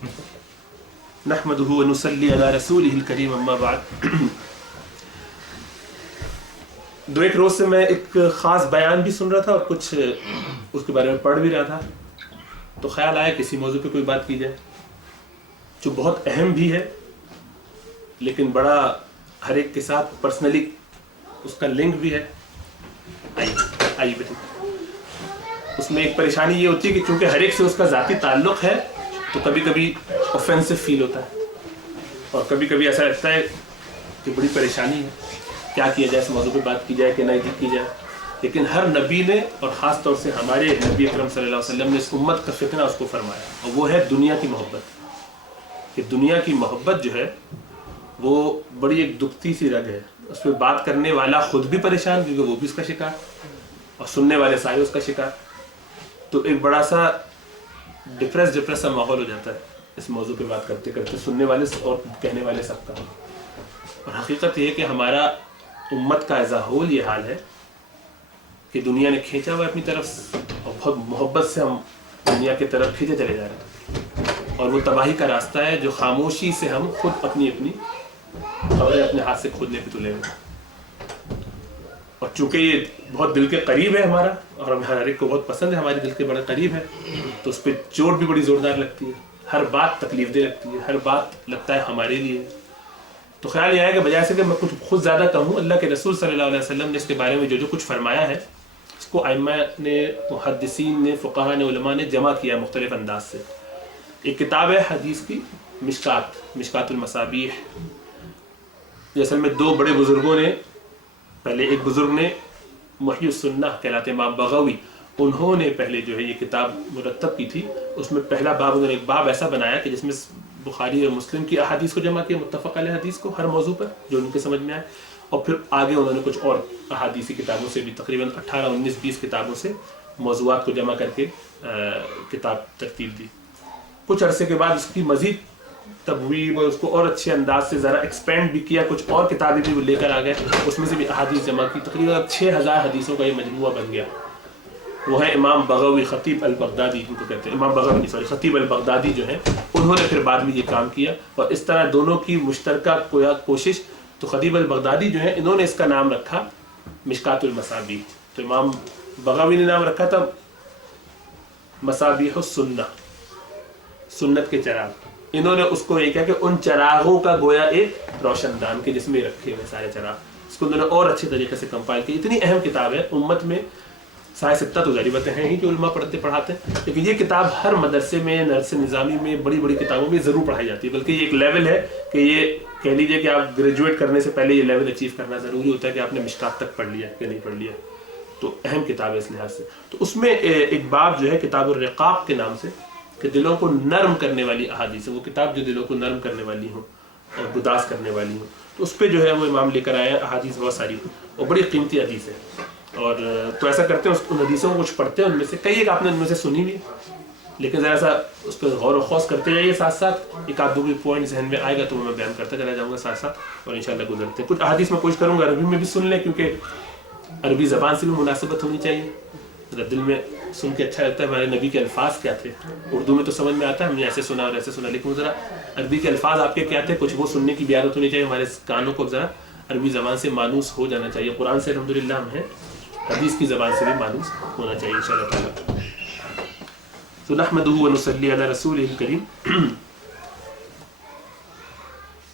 نحمده ونصلي على رسوله الكريم اما بعد. دو ایک روز سے میں ایک خاص بیان بھی سن رہا تھا اور کچھ اس کے بارے میں پڑھ بھی رہا تھا, تو خیال آیا کسی موضوع پہ کوئی بات کی جائے جو بہت اہم بھی ہے لیکن بڑا ہر ایک کے ساتھ پرسنلی اس کا لنک بھی ہے. آئیے بیٹھے. اس میں ایک پریشانی یہ ہوتی ہے کہ چونکہ ہر ایک سے اس کا ذاتی تعلق ہے تو کبھی کبھی اوفینسو فیل ہوتا ہے اور کبھی کبھی ایسا لگتا ہے کہ بڑی پریشانی ہے, کیا کیا جائے, اس موضوع پہ بات کی جائے کہ نہیں کی جائے. لیکن ہر نبی نے اور خاص طور سے ہمارے نبی اکرم صلی اللہ علیہ وسلم نے اس امت کا فتنہ اس کو فرمایا, اور وہ ہے دنیا کی محبت. کہ دنیا کی محبت جو ہے وہ بڑی ایک دکھتی سی رگ ہے. اس پہ بات کرنے والا خود بھی پریشان کیونکہ وہ بھی اس کا شکار اور سننے والے سارے اس کا شکار, تو ایک بڑا سا ڈپریس سا ماحول ہو جاتا ہے اس موضوع پہ بات کرتے کرتے, سننے والے اور کہنے والے سب کا. اور حقیقت یہ ہے کہ ہمارا امت کا ایز اے ہول یہ حال ہے کہ دنیا نے کھینچا ہوا اپنی طرف اور بہت محبت سے ہم دنیا کی طرف کھینچے چلے جا رہے ہیں, اور وہ تباہی کا راستہ ہے جو خاموشی سے ہم خود اپنی خبریں اپنے ہاتھ سے کھودنے پہ تلے ہوئے. اور چونکہ یہ بہت دل کے قریب ہے ہمارا اور ہم ہر ایک کو بہت پسند ہے, ہمارے دل کے بڑے قریب ہے, تو اس پہ چوٹ بھی بڑی زوردار لگتی ہے. ہر بات تکلیف دہ لگتی ہے, ہر بات لگتا ہے ہمارے لیے. تو خیال یہ آیا کہ بجائے سے کہ میں کچھ خود زیادہ کہوں, اللہ کے رسول صلی اللہ علیہ وسلم نے اس کے بارے میں جو کچھ فرمایا ہے اس کو ائمہ نے, محدثین نے, فقہاء نے, علماء نے جمع کیا مختلف انداز سے. ایک کتاب ہے حدیث کی, مشکات المصابیح. اصل میں دو بڑے بزرگوں نے, پہلے ایک بزرگ نے محی السنہ کہلاتے امام بغوی, انہوں نے پہلے جو ہے یہ کتاب مرتب کی تھی. اس میں پہلا باب انہوں نے ایک باب ایسا بنایا کہ جس میں بخاری اور مسلم کی احادیث کو جمع کیا, متفق علیہ حدیث کو ہر موضوع پر جو ان کے سمجھ میں آئے, اور پھر آگے انہوں نے کچھ اور احادیثی کتابوں سے بھی تقریباً 18 19 20 کتابوں سے موضوعات کو جمع کر کے کتاب ترتیب دی. کچھ عرصے کے بعد اس کی مزید تبویب اور اس کو اور اچھے انداز سے ذرا ایکسپینڈ بھی کیا, کچھ اور کتابیں بھی وہ لے کر آ گئے, اس میں سے بھی احادیث جمع کی. تقریباً 6000 حدیثوں کا یہ مجموعہ بن گیا. وہ ہے امام بغوی, خطیب البغدادی جن کو کہتے ہیں, امام بغوی سوری خطیب البغدادی جو ہیں, انہوں نے پھر بعد میں یہ کام کیا. اور اس طرح دونوں کی مشترکہ کوشش, تو خطیب البغدادی جو ہیں انہوں نے اس کا نام رکھا مشکات المصابیح, تو امام بغوی نے نام رکھا تھا مصابیح السنہ, سنت کے چراغ. انہوں نے اس کو یہ کہا کہ ان چراغوں کا گویا ایک روشن دان کے جس میں رکھے ہوئے سارے چراغ, اس کو انہوں نے اور اچھے طریقے سے کمپائل کی. اتنی اہم کتاب ہے امت میں, سائے ستہ تو ظاہری باتیں ہیں ہی جو علماء پڑھاتے ہیں, لیکن یہ کتاب ہر مدرسے میں, نرس نظامی میں, بڑی بڑی کتابوں میں ضرور پڑھائی جاتی ہے. بلکہ یہ ایک لیول ہے کہ یہ کہہ لیجیے کہ آپ گریجویٹ کرنے سے پہلے یہ لیول اچیو کرنا ضروری ہوتا ہے کہ آپ نے مشکات تک پڑھ لیا کہ نہیں پڑھ لیا. تو اہم کتاب ہے اس لحاظ سے. تو اس میں ایک باب جو ہے کتاب الرقاق کے نام سے, کہ دلوں کو نرم کرنے والی احادیث ہے, وہ کتاب جو دلوں کو نرم کرنے والی ہوں اور گداز کرنے والی ہوں. تو اس پہ جو ہے وہ امام لے کر آئے ہیں احادیث بہت ساری, اور بڑی قیمتی حدیث ہے. اور تو ایسا کرتے ہیں ان حدیثوں کو کچھ پڑھتے ہیں, ان میں سے کئی ایک آپ نے ان میں سے سنی بھی, لیکن ذرا سا اس پہ غور و خوض کرتے جائیے ساتھ ساتھ. ایک آدھ دو بھی پوائنٹ ذہن میں آئے گا تو میں بیان کرتا چلا جاؤں گا ساتھ ساتھ, اور انشاءاللہ گزرتے ہیں. کچھ احادیث میں کوشش کروں گا عربی میں بھی سن لیں, کیونکہ عربی زبان سے بھی مناسبت ہونی چاہیے. ذرا دل میں سن کے اچھا لگتا ہے ہمارے نبی کے الفاظ کیا تھے. اردو میں تو سمجھ میں آتا ہے ہم نے ایسے سنا اور ایسے سنا, لیکن ذرا عربی کے الفاظ آپ کے کیا تھے کچھ وہ سننے کی بھی عادت ہونی چاہیے. ہمارے کانوں کو ذرا عربی زبان سے مانوس ہو جانا چاہیے. قرآن سے الحمدللہ ہم ہیں, حدیث کی زبان سے بھی مانوس ہونا چاہیے انشاءاللہ تعالی. تو نحمدہ ونصلی علی رسولہ الکریم.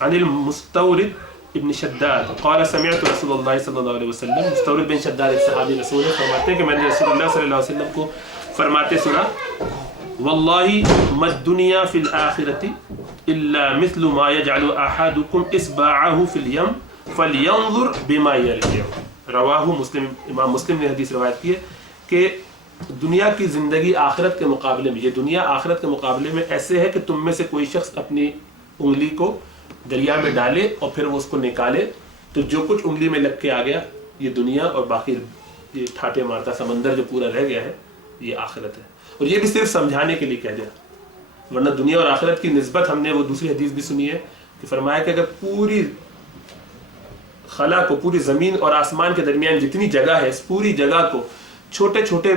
عن المستورد ابن شداد قال سمعت رسول اللہ صلی اللہ علیہ وسلم. مستورد بن شداد ایک صحابی رسول ہے, فرماتے ہیں کہ میں نے رسول اللہ صلی اللہ علیہ وسلم کو فرماتے سنا, واللہ ما الدنیا فی الآخرۃ الا مثل ما یجعل احدکم اصبعہ فی الیم فلینظر بما یرجع. رواہ مسلم, امام مسلم نے حدیث روایت کی ہے کہ دنیا کی زندگی آخرت کے مقابلے میں, یہ دنیا آخرت کے مقابلے میں ایسے ہے کہ تم میں سے کوئی شخص اپنی انگلی کو دریا میں ڈالے اور پھر وہ اس کو نکالے, تو جو کچھ انگلی میں لگ کے آ گیا یہ دنیا, اور باقی یہ ٹھاٹے مارتا سمندر جو پورا رہ گیا ہے یہ آخرت ہے. اور یہ بھی صرف سمجھانے کے لیے کہہ دیا, ورنہ دنیا اور آخرت کی نسبت ہم نے وہ دوسری حدیث بھی سنی ہے کہ فرمایا کہ اگر پوری خلا کو, پوری زمین اور آسمان کے درمیان جتنی جگہ ہے, اس پوری جگہ کو چھوٹے چھوٹے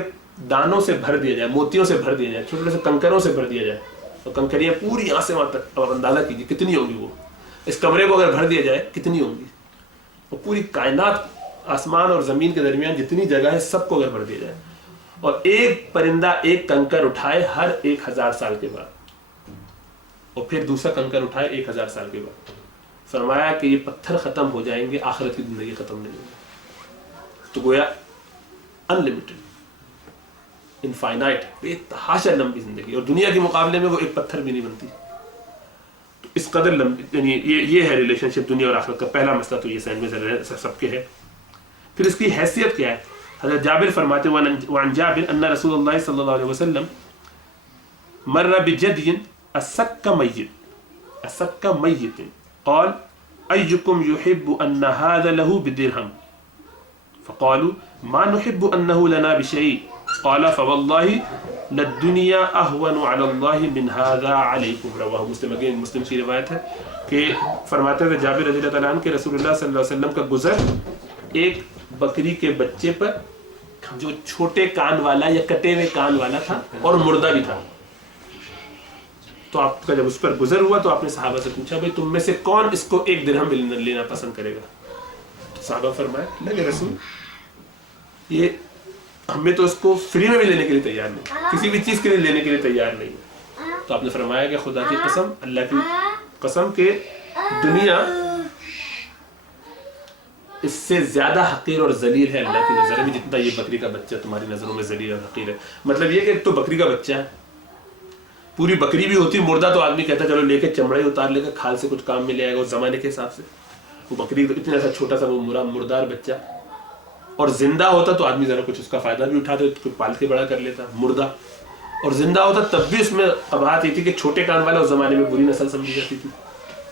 دانوں سے بھر دیا جائے, موتیوں سے بھر دیا جائے, چھوٹے سے کنکروں سے بھر دیا جائے, تو کنکریاں پوری یہاں سے وہاں تک، اب اندازہ کیجیے کتنی ہوگی وہ. اس کمرے کو اگر بھر دیا جائے کتنی ہوں گی. اور پوری کائنات، آسمان اور زمین کے درمیان جتنی جگہ ہے سب کو اگر بھر دیا جائے، اور ایک پرندہ ایک کنکر اٹھائے ہر 1000 سال کے بعد، اور پھر دوسرا کنکر اٹھائے 1000 سال کے بعد، فرمایا کہ یہ پتھر ختم ہو جائیں گے، آخرت کی زندگی ختم نہیں ہوگی. تو گویا انلمیٹڈ، انفائنائٹ، بے تحاشا لمبی زندگی، اور دنیا کے مقابلے میں وہ ایک پتھر بھی نہیں بنتی. تو اس قدر لمبی، یعنی یہ ہے ریلیشن شپ دنیا اور آخرت کا. پہلا مسئلہ تو یہ سمجھ میں سب کے ہے. پھر اس کی حیثیت کیا ہے؟ حضرت جابر فرماتے ہیں وعن جابر ان رسول اللہ صلی اللہ علیہ وسلم مر بجدی اسک میت قال ایکم یحب ان هذا له بدرهم فقالوا ما نحب انه لنا بشيء قال فوالله للدنيا اهون على الله من هذا عليكم. رواه مسلم. اگین مسلم کی روایت ہے کہ فرماتے ہیں جابر رضی اللہ تعالیٰ عنہ کہ رسول اللہ صلی اللہ علیہ وسلم کا گزر ایک بکری کے بچے پر جو چھوٹے کان والا یا کٹے ہوئے کان والا تھا اور مردہ بھی تھا. تو آپ کا جب اس پر گزر ہوا تو آپ نے صحابہ سے پوچھا بھائی تم میں سے کون اس کو 1 درہم لینا پسند کرے گا؟ تو صحابہ فرمایا لگے رسول یہ ہمیں تو اس کو فری میں بھی لینے کے لیے تیار نہیں، کسی بھی چیز کے لیے لینے کے لیے تیار نہیں. تو آپ نے فرمایا کہ خدا کی قسم، اللہ کی قسم کہ دنیا اس سے زیادہ حقیر اور ذلیل ہے اللہ کی نظر میں جتنا یہ بکری کا بچہ تمہاری نظروں میں ذلیل اور حقیر ہے. مطلب یہ کہ تو بکری کا بچہ ہے، پوری بکری بھی ہوتی مردہ تو آدمی کہتا چلو لے کے چمڑے اتار لے کے کھال سے کچھ کام میں لے آئے گا اس زمانے کے حساب سے. وہ بکری تو اتنا سا چھوٹا سا وہ مردار بچہ، اور زندہ ہوتا تو آدمی ذرا کچھ اس کا فائدہ بھی اٹھاتے، کوئی پال کے بڑا کر لیتا. مردہ اور زندہ ہوتا تب بھی اس میں قباحت یہ تھی کہ چھوٹے کان والا اس زمانے میں بری نسل سمجھی جاتی تھی.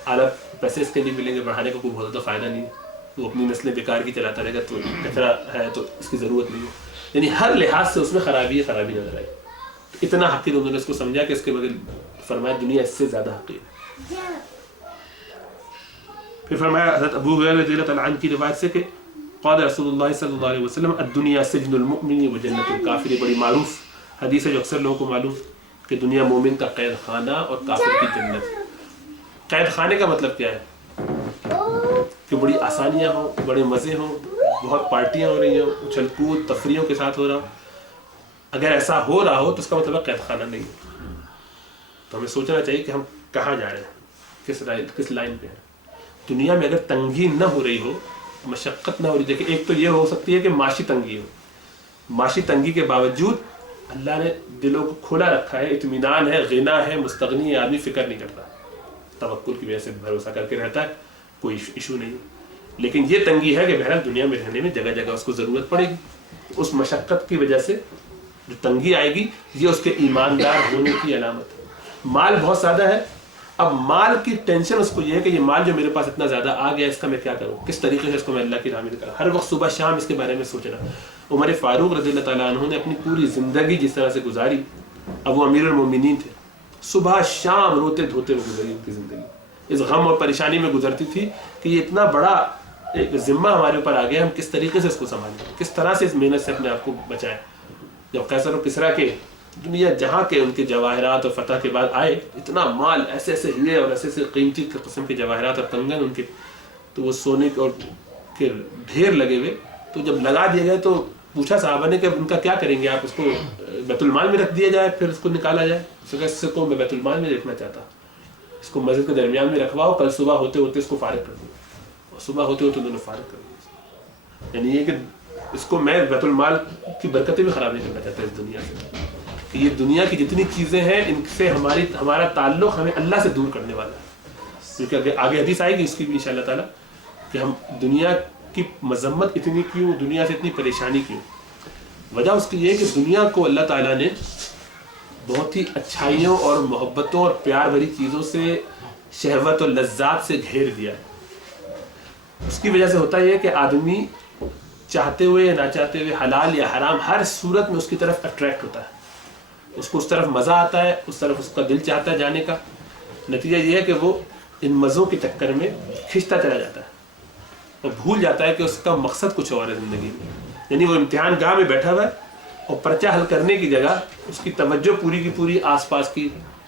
اعلیٰ پیسے اس کے نہیں ملیں گے، بڑھانے کا کوئی بہت زیادہ فائدہ نہیں ہے، وہ اپنی نسلیں بیکار کی چلاتا رہے گا تو کچرا ہے تو اس کی ضرورت نہیں ہے. یعنی ہر لحاظ سے اس میں خرابی نظر آئی. اتنا حقیر انہوں نے اس کو سمجھا کہ اس کے بغیر فرمایا دنیا اس سے زیادہ حقیر. پھر فرمایا حضرت ابو ہریرہ رضی اللہ تعالیٰ عنہ کی روایت سے کہ قال رسول اللہ صلی اللہ علیہ وسلم الدنیا سجن المؤمن و جنت الکافر. بڑی معروف حدیث ہے جو اکثر لوگوں کو معلوم کہ دنیا مومن کا قید خانہ اور کافر کی جنت. قید خانے کا مطلب کیا ہے؟ کہ بڑی آسانیاں ہوں، بڑے مزے ہوں، بہت پارٹیاں ہو رہی ہوں، اچھل کود تفریحوں کے ساتھ ہو رہا ہو. اگر ایسا ہو رہا ہو تو اس کا مطلب قید خانہ نہیں ہے. تو ہمیں سوچنا چاہیے کہ ہم کہاں جا رہے ہیں، کس لائن پہ ہیں. دنیا میں اگر تنگی نہ ہو رہی ہو، مشقت نہ ہو رہی. دیکھیں ایک تو یہ ہو سکتی ہے کہ معاشی تنگی ہو، معاشی تنگی کے باوجود اللہ نے دلوں کو کھولا رکھا ہے، اطمینان ہے، غنا ہے، مستغنی ہے، آدمی فکر نہیں کرتا، توکل کی وجہ سے بھروسہ کر کے رہتا ہے، کوئی ایشو نہیں. لیکن یہ تنگی ہے کہ بہرحال دنیا میں رہنے میں جگہ جگہ اس کو ضرورت پڑے گی. اس مشقت کی وجہ سے جو تنگی آئے گی یہ اس کے ایماندار ہونے کی علامت ہے. مال بہت زیادہ ہے، اب مال کی ٹینشن اس کو یہ ہے کہ یہ مال جو میرے پاس اتنا زیادہ آ گیا اس کا میں کیا کروں، کس طریقے سے اس کو میں اللہ کی راہ میں نکالوں. ہر وقت صبح شام اس کے بارے میں سوچنا. عمر فاروق رضی اللہ تعالیٰ عنہ نے اپنی پوری زندگی جس طرح سے گزاری، اب وہ امیر المومنین تھے، صبح شام روتے دھوتے ہوئے گزری ان کی زندگی. اس غم اور پریشانی میں گزرتی تھی کہ یہ اتنا بڑا ایک ذمہ ہمارے اوپر آ گیا، ہم کس طریقے سے اس کو سنبھالیں، کس طرح سے اس محنت سے اپنے آپ کو بچائیں. جب قیصر و کسریٰ کے دنیا جہاں کے ان کے جواہرات اور فتح کے بعد آئے، اتنا مال ایسے ایسے ہیرے اور ایسے ایسے قیمتی قسم کے جواہرات اور کنگن ان کے، تو وہ سونے کے ڈھیر لگے ہوئے. تو جب لگا دیے گئے تو پوچھا صحابہ نے کہ ان کا کیا کریں گے آپ؟ اس کو بیت المال میں رکھ دیا جائے پھر اس کو نکالا جائے؟ اس کو میں بیت المال میں رکھنا چاہتا، اس کو مسجد کے درمیان میں رکھواؤ، کل صبح ہوتے ہوتے اس کو فارغ کر دوں. اور صبح ہوتے ہوتے انہوں نے فارغ کر دیا. یعنی یہ کہ اس کو میں بیت المال کی برکتیں بھی خراب نہیں کرنا چاہتا اس دنیا سے، کہ یہ دنیا کی جتنی چیزیں ہیں ان سے ہمارا تعلق ہمیں اللہ سے دور کرنے والا ہے. کیونکہ آگے حدیث آئے گی اس کی بھی انشاءاللہ تعالیٰ کہ ہم دنیا کی مذمت اتنی کیوں، دنیا سے اتنی پریشانی کیوں. وجہ اس کی یہ ہے کہ دنیا کو اللہ تعالیٰ نے بہت ہی اچھائیوں اور محبتوں اور پیار بھری چیزوں سے، شہوت اور لذات سے گھیر دیا ہے. اس کی وجہ سے ہوتا یہ ہے کہ آدمی چاہتے ہوئے یا نہ چاہتے ہوئے، حلال یا حرام، ہر صورت میں اس کی طرف اٹریکٹ ہوتا ہے، اس کو اس طرف مزہ آتا ہے، اس طرف اس کا دل چاہتا ہے جانے کا. نتیجہ یہ ہے کہ وہ ان مزوں کے چکر میں کھنچتا چلا جاتا ہے اور بھول جاتا ہے کہ اس کا مقصد کچھ اور ہے زندگی میں. یعنی وہ امتحان گاہ میں بیٹھا ہوا ہے اور پرچہ حل کرنے کی جگہ اس کی توجہ پوری کی پوری آس پاس کی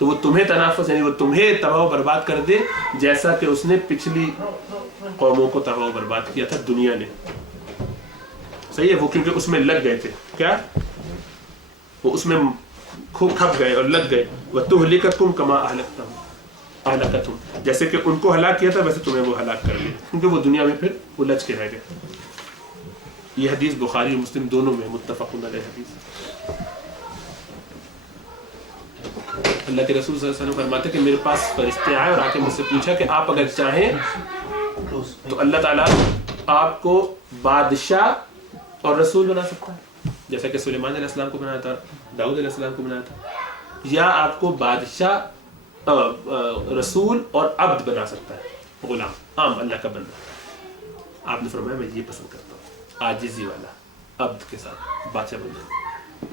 تو وہ تمہیں تنافس یعنی وہ تمہیں تباہ و برباد کر دے جیسا کہ اس نے پچھلی قوموں کو تباہ و برباد کیا تھا دنیا نے. صحیح ہے, وہ کیونکہ اس میں لگ گئے تھے, کیا وہ اس میں کھپ گئے اور لگ گئے. وَتُهْلِكَكُمْ كَمَا أَهْلَكَتْهُمْ, جیسے کہ ان کو ہلاک کیا تھا ویسے تمہیں وہ ہلاک کر دیا, کیونکہ وہ دنیا میں پھر الجھ کے رہ گئے. یہ حدیث بخاری اور مسلم دونوں میں متفق علیہ حدیث. اللہ کے رسول صلی اللہ علیہ وسلم فرماتے کہ میرے پاس فرشتے آئے اور آ کے مجھ سے پوچھا کہ آپ اگر چاہیں تو اللہ تعالیٰ آپ کو بادشاہ اور رسول بنا سکتا ہے, جیسا کہ سلیمان علیہ السلام کو بنایا تھا, داؤد علیہ السلام کو بنایا تھا, یا آپ کو بادشاہ رسول اور عبد بنا سکتا ہے, غلام عام اللہ کا بندہ. آپ نے فرمایا میں یہ پسند کرتا ہوں, عاجزی والا عبد کے ساتھ بادشاہ بن جائے.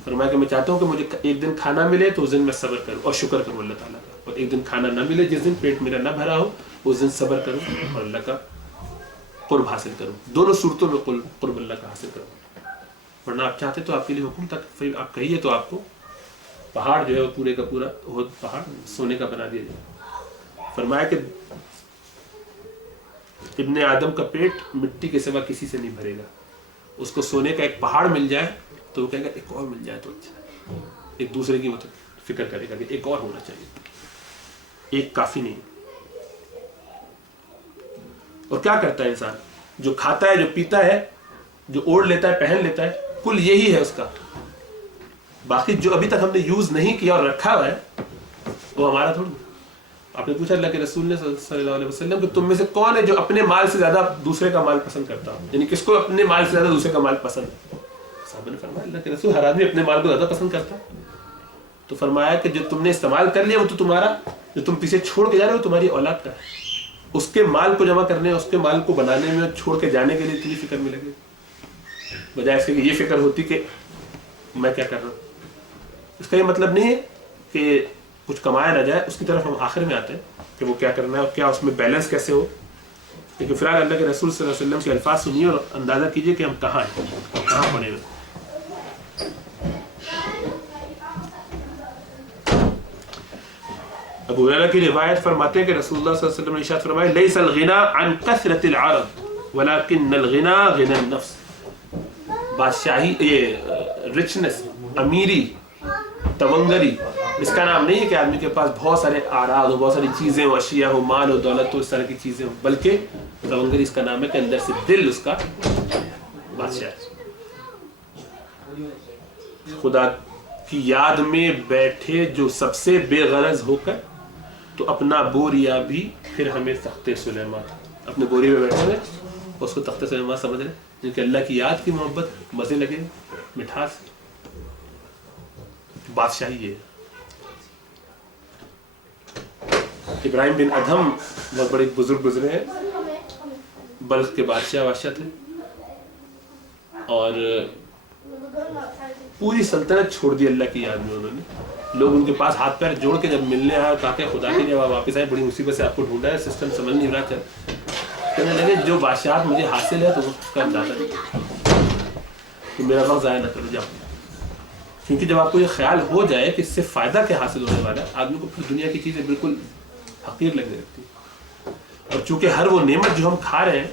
فرمایا کہ میں چاہتا ہوں کہ مجھے ایک دن کھانا ملے تو اس دن میں صبر کروں اور شکر کروں اللہ تعالیٰ کا, اور ایک دن کھانا نہ ملے جس دن پیٹ میرا نہ بھرا ہو اس دن صبر کروں اور اللہ کا قرب حاصل کروں. دونوں صورتوں میں قرب اللہ کا حاصل کروں. ورنہ آپ چاہتے تو آپ کے لیے حکم تک پھر آپ کہیے تو آپ کو پہاڑ جو ہے وہ پورے کا پورا پہاڑ سونے کا بنا دیا جائے. فرمایا کہ ابن آدم کا پیٹ مٹی کے سوا کسی سے نہیں بھرے گا, اس کو سونے کا ایک پہاڑ مل جائے تو وہ کہے گا ایک اور مل جائے تو اچھا. ایک دوسرے کی مطلب فکر کرے گا کہ ایک اور ہونا چاہیے, ایک کافی نہیں. اور کیا کرتا ہے انسان, جو کھاتا ہے, جو پیتا ہے, جو اوڑھ لیتا ہے, پہن لیتا ہے, کل یہی ہے اس کا. باقی جو ابھی تک ہم نے یوز نہیں کیا اور رکھا ہوا ہے وہ ہمارا تھوڑی. آپ نے پوچھا اللہ کے رسول نے صلی اللہ علیہ وسلم کہ تم میں سے کون ہے جو اپنے مال سے زیادہ دوسرے کا مال پسند کرتا ہو, یعنی کس کو اپنے مال سے زیادہ دوسرے کا مال پسند ہے. صحابہ نے فرمایا اللہ کے رسول ہر آدمی اپنے مال کو زیادہ پسند کرتا ہے. تو فرمایا کہ جو تم نے استعمال کر لیا وہ تو تمہارا, جو تم پیچھے چھوڑ کے جا رہے ہو تمہاری اولاد کا ہے. اس کے مال کو جمع کرنے, اس کے مال کو بنانے میں, چھوڑ کے جانے کے لیے اتنی فکر میں لگے, بجائے اس کے کہ یہ فکر ہوتی کہ میں کیا کر رہا ہوں. اس کا یہ مطلب نہیں ہے کہ کچھ کمایا نہ جائے, اس کی طرف ہم آخر میں آتے ہیں کہ وہ کیا کرنا ہے اور کیا اس میں بیلنس کیسے ہو. لیکن فی الحال اللہ کے رسول صلی اللہ علیہ وسلم کے الفاظ سنیے اور اندازہ کیجئے کہ ہم کہاں ہیں, کہاں پڑے ہوئے. ابو ہریرہ کی روایت فرماتے ہیں کہ رسول اللہ صلی اللہ علیہ وسلم نے ارشاد فرمایا لیس الغنى عن کثرت العرض ولكن الغنى غنى النفس. بادشاہی, یہ رچنس, امیری, تونگری, اس کا نام نہیں ہے کہ آدمی کے پاس بہت سارے اعراض ہو, بہت ساری چیزیں ہو, اشیاء ہو, مال ہو, دولت ہو, اس طرح کی چیزیں ہو, بلکہ تونگری اس کا نام ہے کہ اندر سے دل اس کا بادشاہ ہے. خدا کی یاد میں بیٹھے جو سب سے بے غرض ہو کر تو اپنا بوریا بھی پھر ہمیں تخت سلیمان, اپنے بوری میں بیٹھے ہوئے اس کو تخت سلیمان سمجھ رہے, جن کہ اللہ کی یاد کی محبت, مزے لگے, مٹھاس, بادشاہی یہ ہے. ابراہیم بن ادھم بہت بڑے بزرگ گزرے ہیں, بلخ کے بادشاہ تھے, اور پوری سلطنت چھوڑ دی اللہ کی یاد میں انہوں نے. لوگ ان کے پاس ہاتھ پیر جوڑ کے جب ملنے آئے اور کہا کہ خدا کے لیے واپس آئے, بڑی مصیبت سے آپ کو ڈھونڈا ہے, سسٹم سمجھ نہیں رہا, چل کہنے لگے جو بادشاہت مجھے حاصل ہے تو اس کا اندازہ نہیں, تو میرا وقت ضائع نہ کرو, جاؤ. کیونکہ جب آپ کو یہ خیال ہو جائے کہ اس سے فائدہ کیا حاصل ہونے والا ہے, آدمی کو پھر دنیا کی چیزیں بالکل حقیر لگنے لگتی. اور چونکہ ہر وہ نعمت جو ہم کھا رہے ہیں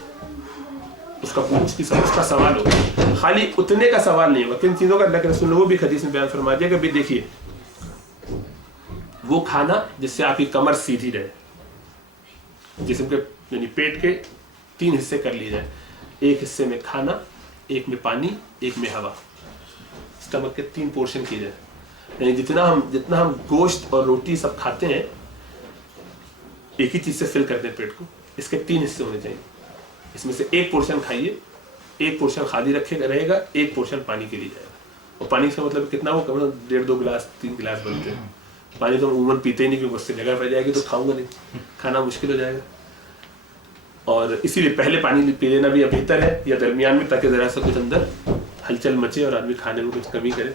اس کا سوال ہوگا, خالی اتنے کا سوال نہیں ہوگا. کن چیزوں کا اللہ کے رسول نے وہ بھی حدیث میں بیان فرما دیا کہ بھی دیکھیے وہ کھانا جس سے آپ کی کمر سیدھی رہے, جسم کے یعنی پیٹ کے 3 حصے کر لیے جائے, ایک حصے میں کھانا, ایک میں پانی, ایک میں ہوا. اسٹمک کے 3 پورشن کیے جائے, یعنی جتنا ہم گوشت اور روٹی سب کھاتے ہیں ایک ہی چیز سے فل کرتے ہیں پیٹ کو, اس کے 3 حصے ہونے چاہیے. اس میں سے ایک پورشن کھائیے, ایک پورشن خالی رہے گا, ایک پورشن پانی کے لیے جائے گا. اور پانی کا مطلب کتنا ہو, کم 1.5-2 گلاس 3 گلاس بنتے ہیں. پانی تو عموماً پیتے ہی نہیں کیونکہ اس سے جگہ پہ جائے گی تو کھاؤں گا نہیں, کھانا مشکل ہو جائے گا. اور اسی لیے پہلے پانی پی لینا بھی بہتر ہے, یا درمیان میں, تاکہ ذرا سا کچھ اندر ہلچل مچے اور آدمی کھانے میں کچھ کمی کرے,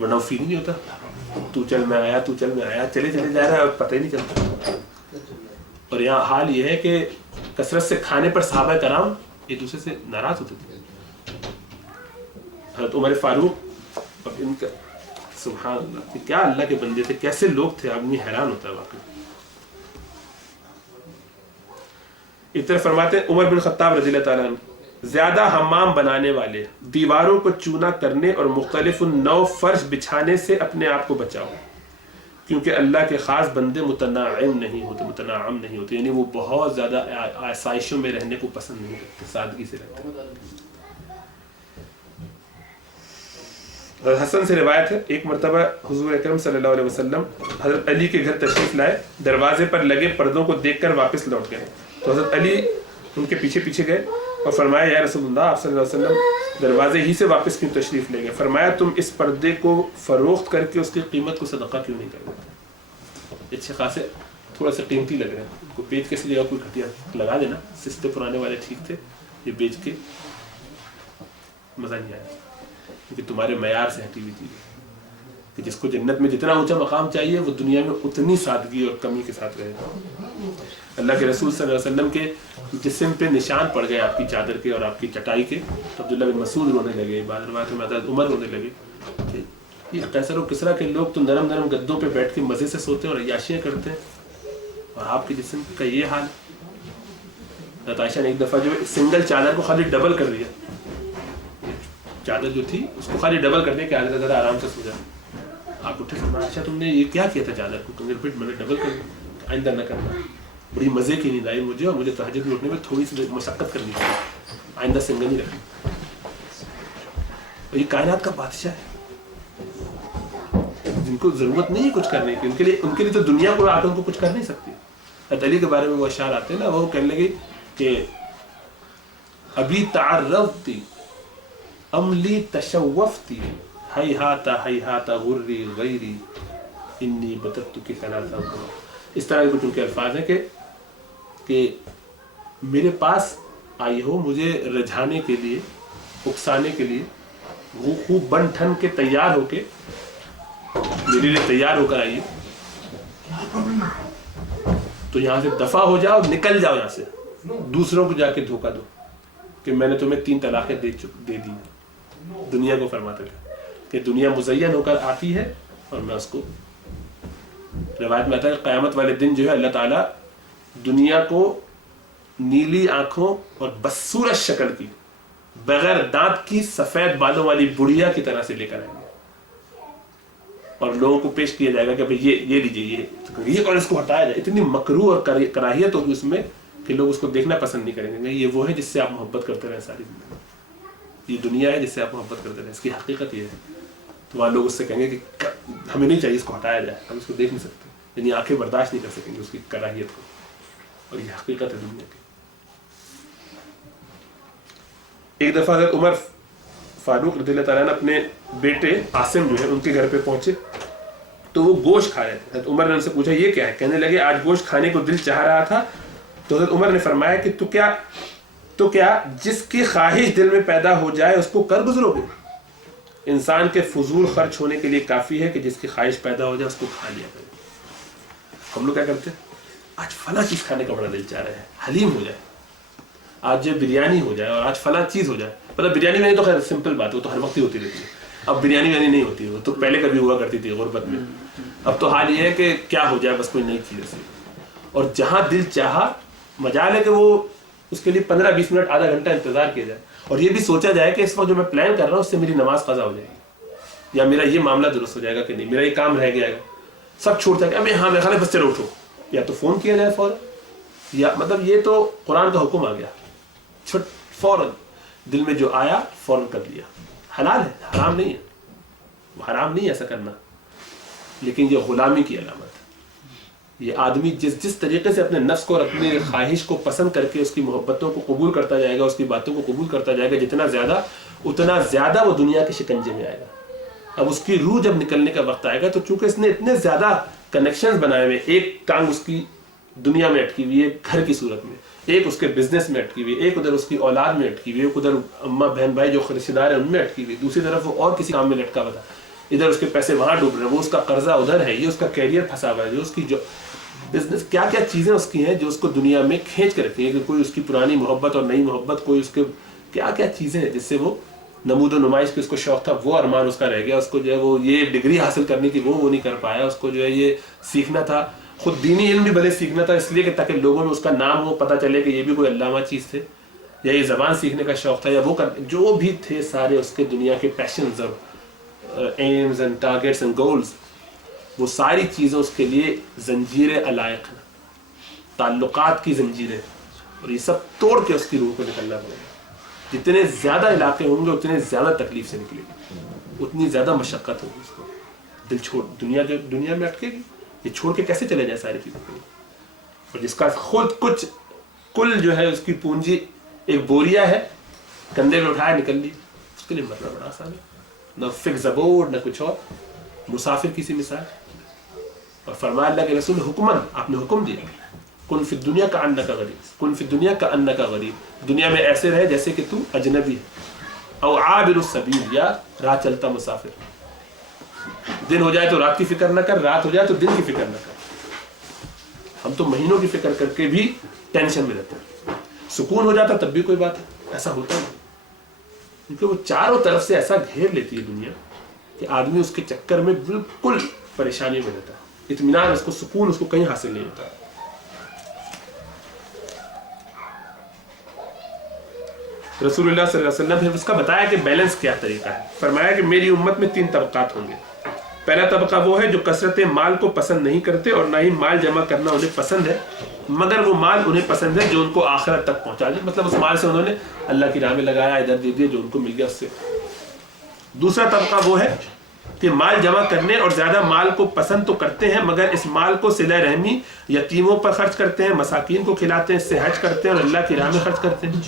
ورنہ وہ فیل نہیں ہوتا. تو چل میں آیا, چلے جا رہا ہے اور پتہ ہی نہیں چلتا. اور یہاں حال یہ ہے کہ کثرت سے کھانے پر صحابہ کرام ایک دوسرے سے ناراض ہوتے تھے. حضرت عمر فاروق اور ان کا سبحان اللہ، کیا اللہ کے بندے تھے، کیسے لوگ تھے، آدمی حیران ہوتا ہے واقعی. اس طرح فرماتے ہیں عمر بن خطاب رضی اللہ تعالیٰ عنہ، زیادہ حمام بنانے والے، دیواروں کو چونا کرنے اور مختلف نوع فرش بچھانے سے اپنے آپ کو بچاؤ، کیونکہ اللہ کے خاص بندے متناعم نہیں ہوتے، یعنی وہ بہت زیادہ آسائشوں میں رہنے کو پسند نہیں کرتے، سادگی سے رہتے. اور حسن سے روایت ہے، ایک مرتبہ حضور اکرم صلی اللہ علیہ وسلم حضرت علی کے گھر تشریف لائے، دروازے پر لگے پردوں کو دیکھ کر واپس لوٹ گئے. تو حضرت علی ان کے پیچھے پیچھے گئے اور فرمایا یا رسول اللہ، آپ صلی اللہ علیہ وسلم دروازے ہی سے واپس کیوں تشریف لے گئے؟ فرمایا تم اس پردے کو فروخت کر کے اس کی قیمت کو صدقہ کیوں نہیں کرتے؟ اچھے خاصے تھوڑا سا قیمتی لگ رہے ہیں، ان کو بیچ کے سی جگہ کوئی گھٹیا لگا دینا، سستے پرانے والے ٹھیک تھے، یہ بیچ کے مزہ نہیں آیا، کیونکہ تمہارے معیار سے ہٹی ہوئی چیز کہ جس کو جنت میں جتنا اونچا مقام چاہیے وہ دنیا میں اتنی سادگی اور کمی کے ساتھ رہے گا. اللہ کے رسول صلی اللہ علیہ وسلم کے جسم پہ نشان پڑ گئے آپ کی چادر کے اور آپ کی چٹائی کے، تو عبداللہ بن مسعود رونے لگے، بعض روایتوں میں حضرت عمر رونے لگے کہ یہ قیصر و کسریٰ کے لوگ تو نرم نرم گدوں پہ بیٹھ کے مزے سے سوتے ہیں اور عیاشیاں کرتے ہیں، اور آپ کے جسم کا یہ حال. حضرت عائشہ نے ایک دفعہ جو سنگل چادر کو خالی ڈبل کر دیا، چادر جو تھی اس کو خالی ڈبل کر دیا کہ آدھا ذرا آرام سے سو جائے. آپ اٹھے فرمایا عائشہ تم نے یہ کیا کیا تھا چادر کو؟ میں نے ڈبل کر دیا، آئندہ نہ کرنا. بڑی مزے کی نیند آئی مجھے، اور مجھے تہجد میں اٹھنے میں تھوڑی سی مشقت کرنی پڑی، آئندہ سنگل نہیں رکھنا. اور یہ کائنات کا بادشاہ ہے جن کو ضرورت نہیں ہے کچھ کرنے کی، ان کے لیے تو دنیا کو آ کر ان کو کچھ کر نہیں سکتی. حضرت علی کے بارے میں وہ اشعار آتے ہیں نا، وہ کہنے لگے کہ ابھی تعرضتی عملی تشوفتی ہیہاتا غری غیری انی بتت کی ثلاثہ. اس طرح کے کچھ ان کے الفاظ ہیں کہ میرے پاس آئی ہو مجھے رجھانے کے لیے، اکسانے کے لیے، وہ خوب بن ٹھن کے تیار ہو کے میرے لیے تیار ہو کر آئیے، تو یہاں سے دفع ہو جاؤ، نکل جاؤ یہاں سے، دوسروں کو جا کے دھوکہ دو کہ میں نے تمہیں 3 طلاقیں دے دی. دنیا کو فرماتے تھے کہ دنیا مزین ہو کر آتی ہے اور میں اس کو، روایت میں آتا ہے قیامت والے دن جو ہے اللہ تعالیٰ دنیا کو نیلی آنکھوں اور بدصورت شکل کی، بغیر دانت کی، سفید بالوں والی بڑھیا کی طرح سے لے کر آئیں گے، اور لوگوں کو پیش کیا جائے گا کہ بھئی یہ لیجیے، یہ اور اس کو ہٹایا جائے. اتنی مکروہ اور کراہیت ہوگی اس میں کہ لوگ اس کو دیکھنا پسند نہیں کریں گے. یہ وہ ہے جس سے آپ محبت کرتے رہیں ساری زندگی، یہ دنیا ہے جس سے آپ محبت کرتے رہیں، اس کی حقیقت یہ ہے. تو وہاں لوگ اس سے کہیں گے کہ ہمیں نہیں چاہیے اس کو ہٹایا جائے، ہم اس کو دیکھ نہیں سکتے، یعنی آنکھیں برداشت نہیں کر سکیں گے اس کی کراہیت کو، اور یہ حقیقت ہے دنیا کی. ایک دفعہ حضرت عمر فاروق رضی اللہ تعالیٰ نے اپنے بیٹے عاصم جو ہے ان کے گھر پہ پہنچے تو وہ گوشت کھا رہے تھے. حضرت عمر نے ان سے پوچھا یہ کیا ہے؟ کہنے لگے آج گوشت کھانے کو دل چاہ رہا تھا. تو حضرت عمر نے فرمایا کہ تو کیا جس کی خواہش دل میں پیدا ہو جائے اس کو کر گزرو گے؟ انسان کے فضول خرچ ہونے کے لیے کافی ہے کہ جس کی خواہش پیدا ہو جائے اس کو کھا لیا کرے. ہم لوگ کیا کرتے ہیں؟ آج فلاں چیز کھانے کا بڑا دل چاہ رہا ہے، حلیم ہو جائے، آج بریانی ہو جائے، اور آج فلاں چیز ہو جائے. مطلب بریانی میں تو خیر سمپل بات ہے، وہ تو ہر وقت ہی ہوتی رہتی ہے. اب بریانی نہیں ہوتی، وہ تو پہلے کبھی ہوا کرتی تھی غربت میں. اب تو حال یہ ہے کہ کیا ہو جائے، بس کوئی نئی چیز ایسی. اور جہاں دل چاہا مجال ہے کہ وہ اس کے لیے 15-20 منٹ آدھا گھنٹہ انتظار کیا جائے، اور یہ بھی سوچا جائے کہ اس وقت جو میں پلان کر رہا ہوں اس سے میری نماز قضا ہو جائے گی، یا میرا یہ معاملہ درست ہو جائے گا کہ نہیں، میرا یہ کام رہ گیا ہے. سب چھوڑ جائے گا، ہاں میرے خیال ہے بس چلو اٹھو، یا تو فون کیا جائے فوراً، یا مطلب یہ تو قرآن کا حکم آ گیا، فوراً دل میں جو آیا فوراً کر لیا. حلال ہے، حرام نہیں ہے، وہ حرام نہیں ہے ایسا کرنا، لیکن یہ غلامی کی علامت ہے. یہ آدمی جس طریقے سے اپنے نفس کو اور اپنی خواہش کو پسند کر کے اس کی محبتوں کو قبول کرتا جائے گا، اس کی باتوں کو قبول کرتا جائے گا، اتنا زیادہ وہ دنیا کے شکنجے میں آئے گا. اب اس کی روح جب نکلنے کا وقت آئے گا تو چونکہ اس نے اتنے زیادہ کنیکشنز بنائے ہوئے، ایک ٹانگ اس کی دنیا میں اٹکی ہوئی ہے گھر کی صورت میں، ایک اس کے بزنس میں اٹکی ہوئی ہے، ایک ادھر اس کی اولاد میں اٹکی ہوئی ہے، ایک ادھر اماں بہن بھائی جو رشتے دار ہیں ان میں اٹکی ہوئی، دوسری طرف وہ اور کسی کام میں لٹکا ہوا تھا، ادھر اس کے پیسے وہاں ڈوب رہے ہیں، وہ اس کا قرضہ ادھر ہے، یہ اس کا کیریئر پھنسا ہوا ہے، جو اس کی جو بزنس کیا کیا چیزیں اس کی ہیں جو اس کو دنیا میں کھینچ کے رکھتی ہیں، کہ کوئی اس کی پرانی محبت اور نئی محبت، کوئی اس کے کیا کیا چیزیں ہیں جس سے وہ نمود و نمائش کی اس کو شوق تھا، وہ ارمان اس کا رہ گیا. اس کو جو ہے وہ یہ ڈگری حاصل کرنی تھی وہ نہیں کر پایا. اس کو جو ہے یہ سیکھنا تھا، خود دینی علم بھی بھلے سیکھنا تھا اس لیے کہ تاکہ لوگوں میں اس کا نام ہو، پتہ چلے کہ یہ بھی کوئی علامہ چیز تھے، یا یہ زبان سیکھنے کا شوق تھا، یا وہ جو بھی تھے سارے اس کے دنیا کے پیشنز اور aims and targets and goals, وہ ساری چیزیں اس کے لیے زنجیر علائق ہیں، تعلقات کی زنجیریں، اور یہ سب توڑ کے اس کی روح کو نکلنا پڑے گا. جتنے زیادہ علاقے ہوں گے اتنے زیادہ تکلیف سے نکلے گی، اتنی زیادہ مشقت ہوگی. اس کو دل چھوڑ دنیا میں اٹکے گی، یہ چھوڑ کے کیسے چلے جائے ساری چیزوں کو. اور جس کا خود کچھ کل جو ہے اس کی پونجی ایک بوریا ہے، کندھے میں اٹھایا نکل لی، اس کے لیے مرنا بڑا آسان ہے. نہ فکس ابورڈ نہ کچھ اور، مسافر کی سی مثال. اور فرمایا اللہ کے رسول حکمن، آپ نے حکم دیا کن فی الدنیا کا انک غریب، کن فی الدنیا کا انک غریب، دنیا میں ایسے رہے جیسے کہ تو اجنبی ہے، او عابر السبیل، یا راہ چلتا مسافر. دن ہو جائے تو رات کی فکر نہ کر، رات ہو جائے تو دن کی فکر نہ کر. ہم تو مہینوں کی فکر کر کے بھی ٹینشن میں رہتے ہیں. سکون ہو جاتا تب بھی کوئی بات ہے، ایسا ہوتا نہیں، کیونکہ وہ چاروں طرف سے ایسا گھیر لیتی ہے دنیا کہ آدمی اس کے چکر میں بالکل پریشانی میں رہتا ہے. اطمینان اس کو، سکون اس کو کہیں حاصل نہیں ہوتا. رسول اللہ صلی اللہ علیہ وسلم نے اس کا بتایا کہ بیلنس کیا طریقہ ہے. فرمایا کہ میری امت میں 3 طبقات ہوں گے. پہلا طبقہ وہ ہے جو کثرت مال کو پسند نہیں کرتے، اور نہ ہی مال جمع کرنا انہیں پسند ہے، مگر وہ مال انہیں پسند ہے جو ان کو آخرت تک پہنچا دے. مطلب اس مال سے انہوں نے اللہ کی راہ میں لگایا، ادھر دے دیا، جو ان کو مل گیا اس سے. دوسرا طبقہ وہ ہے کہ مال جمع کرنے اور زیادہ مال کو پسند تو کرتے ہیں، مگر اس مال کو صلہ رحمی، یتیموں پر خرچ کرتے ہیں، مساکین کو کھلاتے ہیں، اس سے حج کرتے ہیں اور اللہ کی راہ میں خرچ کرتے ہیں.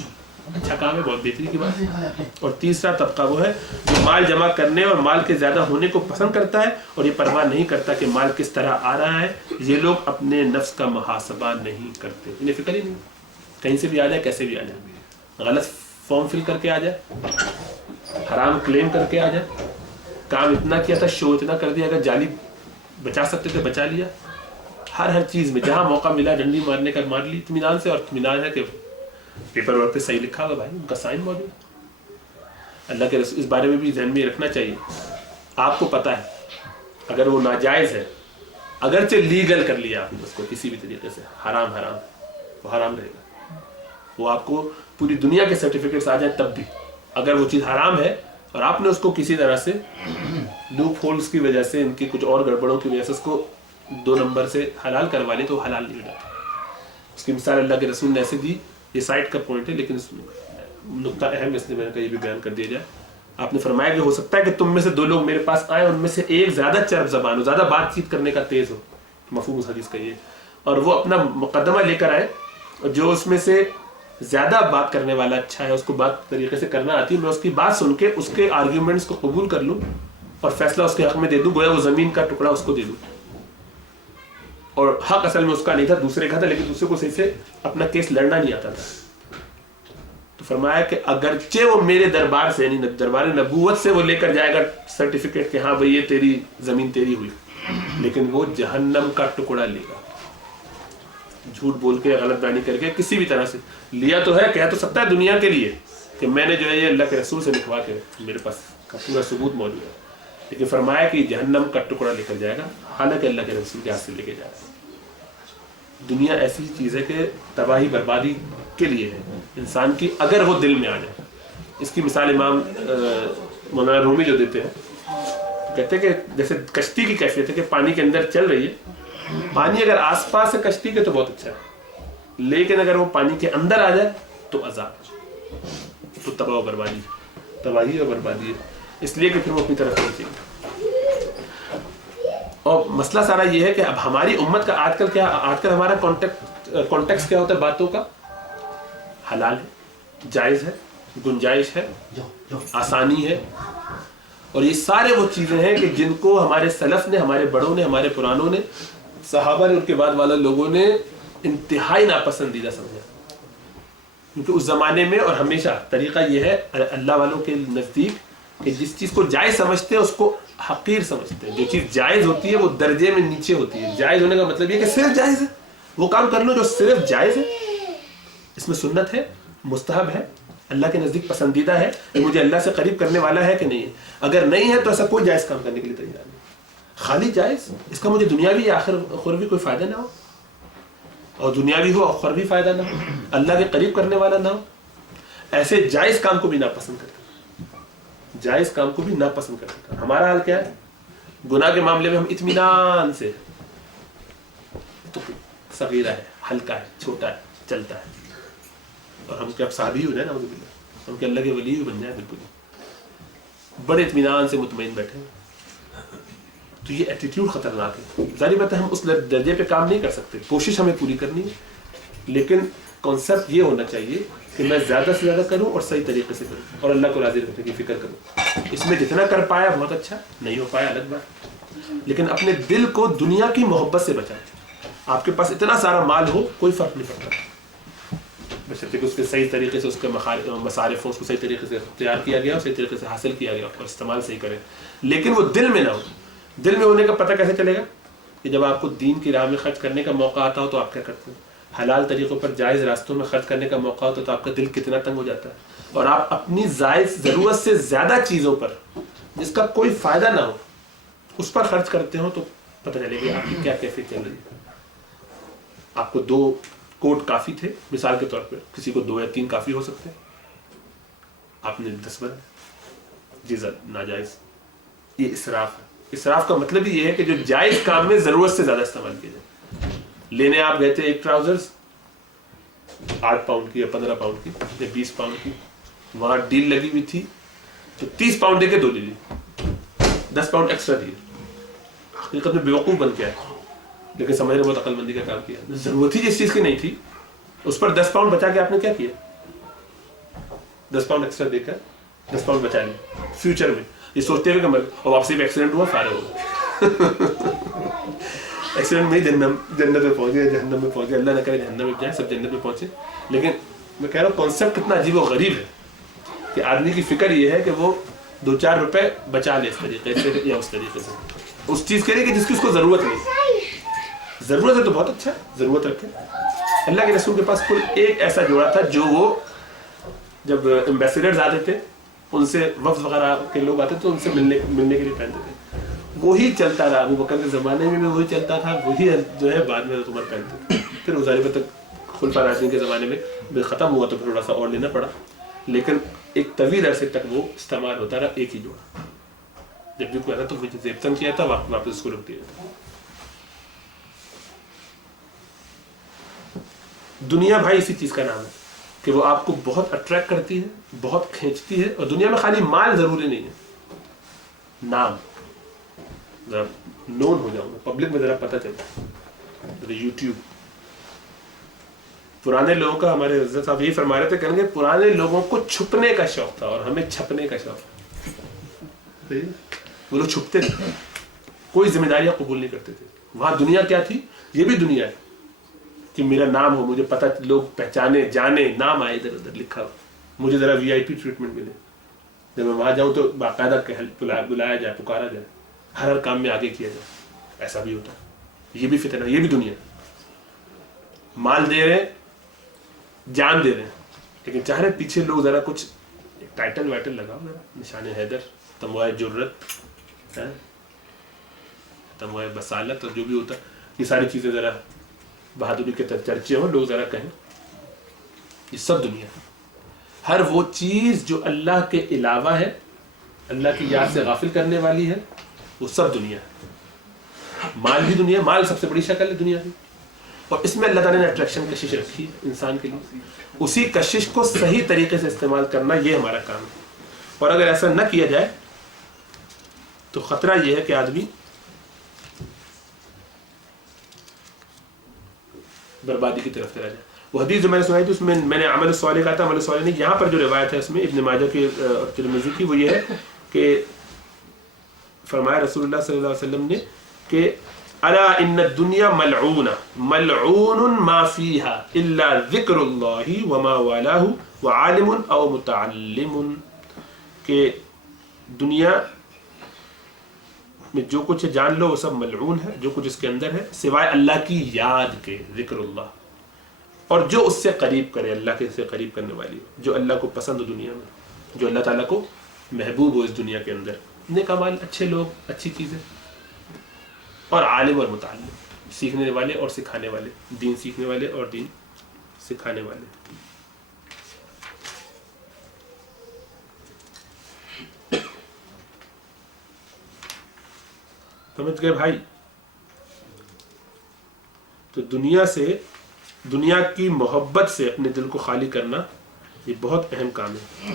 اچھا کام ہے، بہت بہتری کی بات ہے. اور تیسرا طبقہ وہ ہے جو مال جمع کرنے اور مال کے زیادہ ہونے کو پسند کرتا ہے، اور یہ پرواہ نہیں کرتا کہ مال کس طرح آ رہا ہے. یہ لوگ اپنے نفس کا محاسبہ نہیں کرتے، انہیں فکر ہی نہیں، کہیں سے بھی آ جائے، کیسے بھی آ جائے، غلط فارم فل کر کے آ جائے، حرام کلیم کر کے آ جائے، کام اتنا کیا تھا، شو اتنا کر دیا، اگر جالی بچا سکتے تھے بچا لیا. ہر چیز میں جہاں موقع ملا ڈنڈی مارنے کا مار لی، اطمینان سے. اور اطمینان ہے کہ پیپر ورک پہ صحیح لکھا ہوگا بھائی، ان کا سائن موجود. اللہ کے رسول اس بارے میں بھی ذہن میں رکھنا چاہیے. آپ کو پتہ ہے اگر وہ ناجائز ہے، اگرچہ لیگل کر لیا آپ نے اس کو کسی بھی طریقے سے، حرام وہ حرام رہے گا. وہ آپ کو پوری دنیا کے سرٹیفکیٹس آ جائیں تب بھی، اگر وہ چیز حرام ہے اور آپ نے اس کو کسی طرح سے لوپ ہولز کی وجہ سے، ان کی کچھ اور گڑبڑوں کی وجہ سے اس کو 2 نمبر سے حلال کروا لی، تو حلال نہیں ہو جاتا. اس کی مثال اللہ کے رسول نے ایسے دی. یہ سائٹ کا پوائنٹ ہے لیکن اس نقطہ اہم، اس لیے میں نے کہا یہ بھی بیان کر دیا جائے. آپ نے فرمایا کہ ہو سکتا ہے کہ تم میں سے 2 لوگ میرے پاس آئے، ان میں سے ایک زیادہ چرب زبان ہو، زیادہ بات چیت کرنے کا تیز ہو، مفہوم اس حدیث کا یہ، اور وہ اپنا مقدمہ لے کر آئے، اور جو اس میں سے زیادہ بات کرنے والا اچھا ہے، اس کو بات طریقے سے کرنا آتی ہے، میں اس کی بات سن کے اس کے آرگیومنٹس کو قبول کر لوں اور فیصلہ اس کے حق میں دے دوں، گویا وہ زمین کا ٹکڑا اس کو دے دوں. اور حق اصل میں اس کا نہیں تھا، دوسرے کا تھا، لیکن دوسرے کو صحیح سے اپنا کیس لڑنا نہیں آتا تھا. تو فرمایا کہ اگرچہ وہ میرے دربار سے، یعنی دربار نبوت سے وہ لے کر جائے گا سرٹیفکیٹ کہ ہاں بھئی یہ تیری زمین تیری ہوئی، لیکن وہ جہنم کا ٹکڑا لے گا. جھوٹ بول کے، غلط بیانی کر کے، کسی بھی طرح سے لیا تو ہے، کہہ تو سکتا ہے دنیا کے لیے کہ میں نے جو ہے یہ اللہ کے رسول سے لکھوا کے، میرے پاس کا پورا ثبوت موجود ہے، لیکن فرمایا کہ جہنم کا ٹکڑا لے کر جائے گا، حالانکہ اللہ کے رسول کے ہاتھ سے لے کے جائے گا. دنیا ایسی چیز ہے کہ تباہی بربادی کے لیے ہے انسان کی، اگر وہ دل میں آ جائے. اس کی مثال امام مولانا رومی جو دیتے ہیں، کہتے ہیں کہ جیسے کشتی کی کیفیت ہے کہ پانی کے اندر چل رہی ہے، پانی اگر آس پاس ہے کشتی کے تو بہت اچھا ہے، لیکن اگر وہ پانی کے اندر آ جائے تو عذاب، تو تباہ و بربادی، تباہی اور بربادی ہے. اس لیے کہ پھر وہ اپنی طرف پہنچے گی. اور مسئلہ سارا یہ ہے کہ اب ہماری امت کا آج کل ہمارا کانٹیکس کیا ہوتا ہے باتوں کا؟ حلال ہے، جائز ہے، گنجائش ہے، آسانی ہے، اور یہ سارے وہ چیزیں ہیں کہ جن کو ہمارے سلف نے، ہمارے بڑوں نے، ہمارے پرانوں نے، صحابہ نے، ان کے بعد والے لوگوں نے انتہائی ناپسندیدہ سمجھا. کیونکہ اس زمانے میں اور ہمیشہ طریقہ یہ ہے اللہ والوں کے نزدیک کہ جس چیز کو جائز سمجھتے ہیں اس کو حقیر سمجھتے ہیں. جو چیز جائز ہوتی ہے وہ درجے میں نیچے ہوتی ہے. جائز ہونے کا مطلب یہ کہ صرف جائز ہے، وہ کام کر لو جو صرف جائز ہے، اس میں سنت ہے، مستحب ہے، اللہ کے نزدیک پسندیدہ ہے, مجھے اللہ سے قریب کرنے والا ہے کہ نہیں ہے. اگر نہیں ہے تو ایسا کوئی جائز کام کرنے کے لیے تیار نہیں. خالی جائز, اس کا مجھے دنیاوی یا اخروی کوئی فائدہ نہ ہو, اور دنیاوی ہو اور اخروی فائدہ نہ ہو, اللہ کے قریب کرنے والا نہ ہو, ایسے جائز کام کو بھی ناپسند کرتا, جائز کام کو بھی ناپسند کرتا. ہمارا حال کیا ہے؟ گناہ کے معاملے میں ہم اطمینان سے, تو صغیرہ ہے, ہلکا ہے, چھوٹا ہے, چلتا ہے, اور ہم کیا صحابی ہو جائے نا, ہم کہ اللہ کے ولی بن جائے, بالکل بڑے اطمینان سے مطمئن بیٹھے. تو یہ ایٹیٹیوڈ خطرناک ہے. ظاہر بات ہے ہم اس درجے پہ کام نہیں کر سکتے, کوشش ہمیں پوری کرنی ہے, لیکن کانسیپٹ یہ ہونا چاہیے کہ میں زیادہ سے زیادہ کروں اور صحیح طریقے سے کروں, اور اللہ کو راضی رکھنے کی فکر کروں. اس میں جتنا کر پایا بہت اچھا, نہیں ہو پایا الگ بات, لیکن اپنے دل کو دنیا کی محبت سے بچائیں. آپ کے پاس اتنا سارا مال ہو, کوئی فرق نہیں پڑتا, بشرطیکہ کہ اس کے صحیح طریقے سے اس کے مصارف ہوں, اس کو صحیح طریقے سے تیار کیا گیا, صحیح طریقے سے حاصل کیا گیا, اور استعمال صحیح کریں. لیکن وہ دل میں نہ ہو. دل میں ہونے کا پتہ کیسے چلے گا؟ کہ جب آپ کو دین کی راہ میں خرچ کرنے کا موقع آتا ہو تو آپ کیا کرتے ہیں؟ حلال طریقوں پر جائز راستوں میں خرچ کرنے کا موقع ہوتا ہے تو آپ کا دل کتنا تنگ ہو جاتا ہے, اور آپ اپنی جائز ضرورت سے زیادہ چیزوں پر جس کا کوئی فائدہ نہ ہو اس پر خرچ کرتے ہو, تو پتہ چلے گا آپ کی کیا کیفیت چل رہی ہے. آپ کو 2 کوٹ کافی تھے مثال کے طور پر, کسی کو 2 یا 3 کافی ہو سکتے ہیں, آپ نے 10 بنا, جی ناجائز. یہ اسراف ہے. اسراف کا مطلب یہ ہے کہ جو جائز کام میں ضرورت سے زیادہ استعمال کیا جائے. لینے آپ گئے تھے ایک ٹراؤزرز 8 پاؤنڈ کی یا 15 پاؤنڈ کی یا 20 پاؤنڈ کی, وہاں ڈیل لگی ہوئی تھی تو 30 پاؤنڈ دے کے 2 لے لی, 10 پاؤنڈ ایکسٹرا دیے. حقیقت میں بیوقوف بن کے آئے, لیکن سمجھ رہے بہت عقل مندی کا کام کیا. ضرورت ہی جس چیز کی نہیں تھی اس پر 10 پاؤنڈ بچا کے آپ نے کیا کیا؟ 10 پاؤنڈ ایکسٹرا دے کر 10 پاؤنڈ بچا لیں. فیوچر میں یہ سوچتے ہوئے کہ اور واپسی میں ایکسیڈنٹ ہوا, فارغ ہو ایکسیڈنٹ میں ہی جنت میں پہنچ گئے, جہنم میں پہنچ گئے. اللہ نہ کرے جہنم میں جائیں, سب جنت میں پہنچے. لیکن میں کہہ رہا ہوں کانسیپٹ کتنا عجیب و غریب ہے کہ آدمی کی فکر یہ ہے کہ وہ 2-4 روپے بچا لے اس طریقے سے یا اس طریقے سے, اس چیز کے لیے کہ جس کی اس کو ضرورت نہیں. ضرورت ہے تو بہت اچھا, ضرورت رکھے. اللہ کے رسول کے پاس کوئی ایک ایسا جوڑا تھا جو وہ جب ایمبیسیڈرز آتے تھے, ان سے وفد وغیرہ کے لوگ آتے تھے, ان سے ملنے کے لیے پہنتے تھے. وہی چلتا رہا, ابو بکر کے زمانے میں بھی وہی چلتا تھا, وہی جو ہے بعد میں عمر پہنتے تھے. پھر ازاری تک خلفاء راشدین کے زمانے میں ختم ہوا تو پھر تھوڑا سا اور لینا پڑا, لیکن ایک طویل عرصے تک وہ استعمال ہوتا رہا ایک ہی جوڑا. جب بھی کوئی آتا تو وہ زیبتن کیا تھا, واپس اس کو رکھ دیا تھا. دنیا بھائی اسی چیز کا نام ہے کہ وہ آپ کو بہت اٹریکٹ کرتی ہے, بہت کھینچتی ہے. اور دنیا میں خالی مال ضروری نہیں ہے, نام. ذرا نون ہو جاؤں گا, پبلک میں ذرا پتہ چلتا. یوٹیوب, پرانے لوگوں کا, ہمارے حضرت صاحب یہی فرما رہے تھے, کہیں گے پرانے لوگوں کو چھپنے کا شوق تھا اور ہمیں چھپنے کا شوق. وہ لوگ چھپتے تھے, کوئی ذمہ داریاں قبول نہیں کرتے تھے. وہاں دنیا کیا تھی, یہ بھی دنیا ہے کہ میرا نام ہو, مجھے پتہ, لوگ پہچانے جانے, نام آئے ادھر ادھر لکھا ہو, مجھے ذرا VIP ٹریٹمنٹ ملے. جب میں وہاں جاؤں تو باقاعدہ بلایا جائے, پکارا جائے, ہر کام میں آگے کیا جائے. ایسا بھی ہوتا ہے. یہ بھی فتنہ, یہ بھی دنیا. مال دے رہے, جان دے رہے, لیکن چاہ رہے پیچھے لوگ ذرا کچھ ٹائٹل وائٹل لگاؤ, ذرا نشان حیدر, تمغہ جرت, تمغہ بصالت, اور جو بھی ہوتا, یہ ساری چیزیں ذرا بہادری کے چرچے ہوں, لوگ ذرا کہیں. یہ سب دنیا ہے. ہر وہ چیز جو اللہ کے علاوہ ہے, اللہ کی یاد سے غافل کرنے والی ہے, وہ سب دنیا ہے. مال بھی دنیا, مال سب سے بڑی شکل ہے دنیا کی, اور اس میں اللہ تعالیٰ نے اٹریکشن کشش رکھی ہے انسان کے لیے. اسی کشش کو صحیح طریقے سے استعمال کرنا یہ ہمارا کام ہے. اور اگر ایسا نہ کیا جائے تو خطرہ یہ ہے کہ آدمی بربادی کی طرف چلا جائے. وہ حدیث جو میں نے سنائی تھی اس میں نے عمل صالح کہا تھا. عمل صالح نہیں, یہاں پر جو روایت ہے اس میں ابن ماجہ کی اور ترمذی کی, وہ یہ ہے کہ فرمایا رسول اللہ صلی اللہ علیہ وسلم نے کہ الا ان الدنیا ملعونہ ملعون ما فیها الا ذکر اللہ وما والاہ وعالم او متعلم, کہ دنیا میں جو کچھ ہے جان لو وہ سب ملعون ہے, جو کچھ اس کے اندر ہے سوائے اللہ کی یاد کے, ذکر اللہ, اور جو اس سے قریب کرے، اللہ کے سے قریب کرنے والی ہو، جو اللہ کو پسند ہو دنیا میں، جو اللہ تعالیٰ کو محبوب ہو اس دنیا کے اندر، نیک اعمال، اچھے لوگ، اچھی چیزیں، اور عالم اور متعلم، سیکھنے والے اور سکھانے والے، دین سیکھنے والے اور دین سکھانے والے. سمجھ گئے بھائی؟ تو دنیا کی محبت سے اپنے دل کو خالی کرنا یہ بہت اہم کام ہے.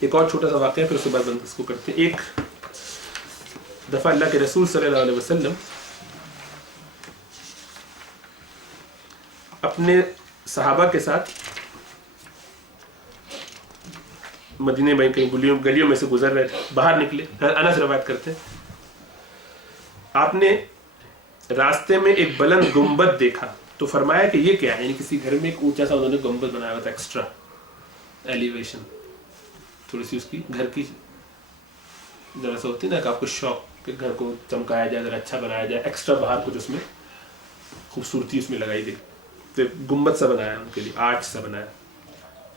ایک اور چھوٹا سا واقعہ پھر اس کے بعد بند اس کو کرتے ہیں. ایک دفعہ اللہ کے رسول صلی اللہ علیہ وسلم اپنے صحابہ کے ساتھ مدینے میں کہیں گلیوں میں سے گزر رہے تھے، باہر نکلے. انس روایت کرتے ہیں آپ نے راستے میں ایک بلند گنبد دیکھا تو فرمایا کہ یہ کیا ہے؟ یعنی کسی گھر میں ایک اونچا سا انہوں نے گنبد بنایا ہوا تھا، ایکسٹرا ایلیویشن، تھوڑی سی اس کی گھر کی ذرا سا ہوتی ہے نا کہ آپ کو شوق کہ گھر کو چمکایا جائے، ذرا اچھا بنایا جائے، ایکسٹرا باہر کچھ اس میں خوبصورتی اس میں لگائی گئی. تو گنبد سا بنایا ان کے لیے، آرچ سا بنایا.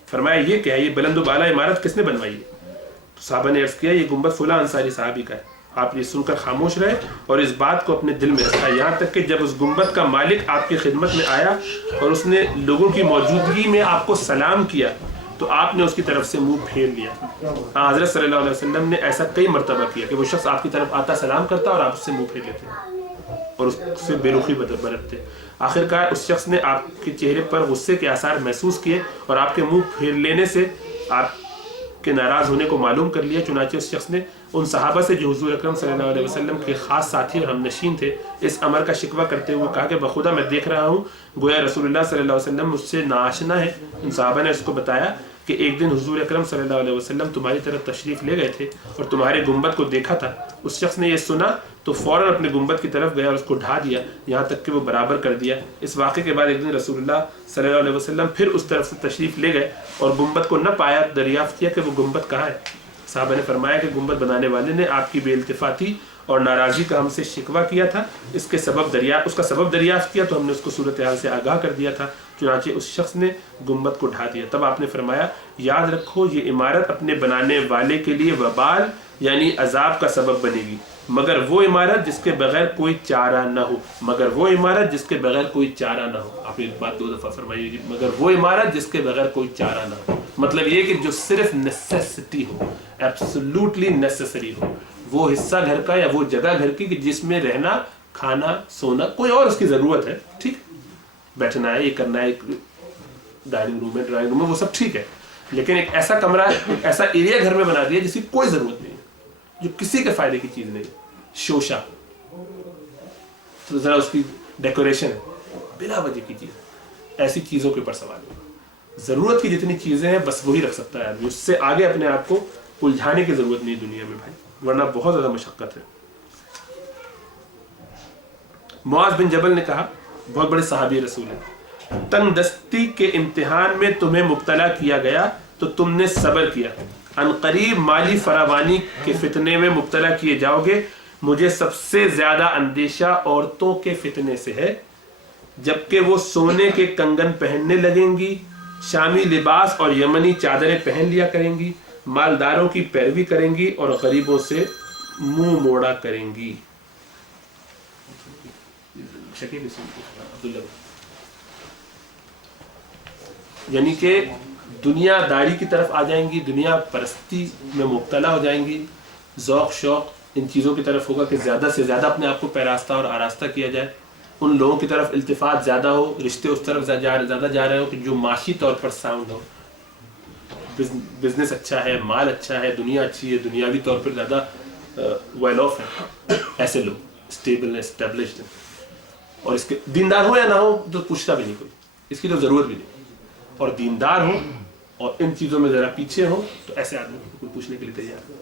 فرمایا یہ کیا ہے؟ یہ بلند و بالا عمارت کس نے بنوائی ہے؟ تو صحابہ نے عرض کیا یہ گنبد فلاں انصاری صحابی کا ہے. آپ یہ سن کر خاموش رہے اور اس بات کو اپنے دل میں رکھا، یہاں تک کہ جب اس گنبد کا مالک آپ کی خدمت میں آیا اور اس نے لوگوں کی موجودگی میں آپ کو سلام کیا تو آپ نے اس کی طرف سے منہ پھیر لیا. حضرت صلی اللہ علیہ وسلم نے ایسا کئی مرتبہ کیا کہ وہ شخص آپ کی طرف آتا، سلام کرتا اور آپ اس سے منہ پھیر لیتے اور اس سے بے رخی برتتے. آخرکار اس شخص نے آپ کے چہرے پر غصے کے آثار محسوس کیے اور آپ کے منہ پھیر لینے سے آپ کے ناراض ہونے کو معلوم کر لیا. چنانچہ اس شخص نے ان صحابہ سے جو حضور اکرم صلی اللہ علیہ وسلم کے خاص ساتھی اور ہم نشین تھے اس امر کا شکوہ کرتے ہوئے کہا کہ بخدا میں دیکھ رہا ہوں گویا رسول اللہ صلی اللہ علیہ وسلم مجھ سے ناآشنا ہے. ان صحابہ نے اس کو بتایا کہ ایک دن حضور اکرم صلی اللہ علیہ وسلم تمہاری طرف تشریف لے گئے تھے اور تمہارے گنبد کو دیکھا تھا. اس شخص نے یہ سنا تو فوراً اپنے گنبد کی طرف گیا اور اس کو ڈھا دیا یہاں تک کہ وہ برابر کر دیا. اس واقعے کے بعد ایک دن رسول اللہ صلی اللہ علیہ وسلم پھر اس طرف سے تشریف لے گئے اور گنبد کو نہ پایا. دریافت کیا کہ وہ گنبد کہاں ہے؟ صحابہ نے فرمایا کہ گنبد بنانے والے نے آپ کی بے التفاتی اور ناراضی کا ہم سے شکوہ کیا تھا. اس کا سبب دریافت کیا تو ہم نے اس کو صورتحال سے آگاہ کر دیا تھا. چنانچہ اس شخص نے گنبد کو ڈھا دیا. تب آپ نے فرمایا یاد رکھو یہ عمارت اپنے بنانے والے کے لیے وبال یعنی عذاب کا سبب بنے گی، مگر وہ عمارت جس کے بغیر کوئی چارہ نہ ہو. مگر وہ عمارت جس کے بغیر کوئی چارہ نہ ہو. آپ نے بات 2 دفعہ فرمائی، مگر وہ عمارت جس کے بغیر کوئی چارہ نہ ہو. مطلب یہ کہ جو صرف نیسیسٹی ہو، ایبسولوٹلی نیسیسری ہو، وہ حصہ گھر کا یا وہ جگہ گھر کی کہ جس میں رہنا، کھانا، سونا، کوئی اور اس کی ضرورت ہے، ٹھیک، بیٹھنا ہے، یہ کرنا ہے، ڈائننگ روم ہے، ڈرائنگ روم ہے، وہ سب ٹھیک ہے. لیکن ایک ایسا کمرہ، ایک ایسا ایریا گھر میں بنا دیا جس کی کوئی ضرورت نہیں ہے، جو کسی کے فائدے کی چیز نہیں، شوشا، تو ذرا اس کی ڈیکوریشن ہے، بلا وجہ کی چیز. ایسی چیزوں کے اوپر سوال ہے. ضرورت کی جتنی چیزیں ہیں بس وہی رکھ سکتا ہے آدمی، اس سے آگے اپنے آپ کو الجھانے کی ضرورت نہیں دنیا میں بھائی، ورنہ بہت زیادہ مشقت ہے. معاذ بن جبل نے کہا، بہت بڑے صحابی رسول ہیں، تنگ دستی کے امتحان میں تمہیں مبتلا کیا گیا تو تم نے صبر کیا، عنقریب مالی فراوانی کے فتنے میں مبتلا کیے جاؤ گے. مجھے سب سے زیادہ اندیشہ عورتوں کے فتنے سے ہے، جبکہ وہ سونے کے کنگن پہننے لگیں گی، شامی لباس اور یمنی چادریں پہن لیا کریں گی، مالداروں کی پیروی کریں گی اور غریبوں سے منہ موڑا کریں گی. یعنی کہ دنیا داری کی طرف آ جائیں گی، دنیا پرستی میں مبتلا ہو جائیں گی، ذوق شوق ان چیزوں کی طرف ہوگا کہ زیادہ سے زیادہ اپنے آپ کو پیراستہ اور آراستہ کیا جائے. ان لوگوں کی طرف التفات زیادہ ہو، رشتے اس طرف زیادہ جا رہے ہو کہ جو معاشی طور پر ساؤنڈ ہو، بزنس اچھا ہے، مال اچھا ہے، دنیا اچھی ہے، دنیاوی طور پر زیادہ ویل آف ہے، ایسے لوگ اسٹیبل ہیں، اسٹیبلشڈ ہیں. اور اس کے دیندار ہو یا نہ ہو تو پوچھتا بھی نہیں کوئی، اس کی تو ضرورت بھی نہیں. اور دیندار ہو اور ان چیزوں میں ذرا پیچھے ہو تو ایسے آدمی کو کوئی پوچھنے کے لیے تیار ہے،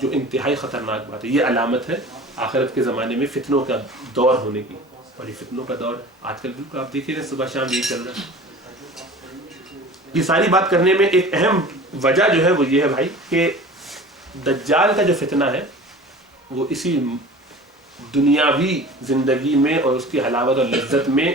جو انتہائی خطرناک بات ہے. یہ علامت ہے آخرت کے زمانے میں فتنوں کا دور ہونے کی. اور یہ فتنوں کا دور آج کل بالکل آپ دیکھیں صبح شام یہی چل رہا ہے. یہ ساری بات کرنے میں ایک اہم وجہ جو ہے وہ یہ ہے بھائی کہ دجال کا جو فتنہ ہے وہ اسی دنیاوی زندگی میں اور اس کی حلاوت اور لذت میں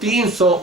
300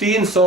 300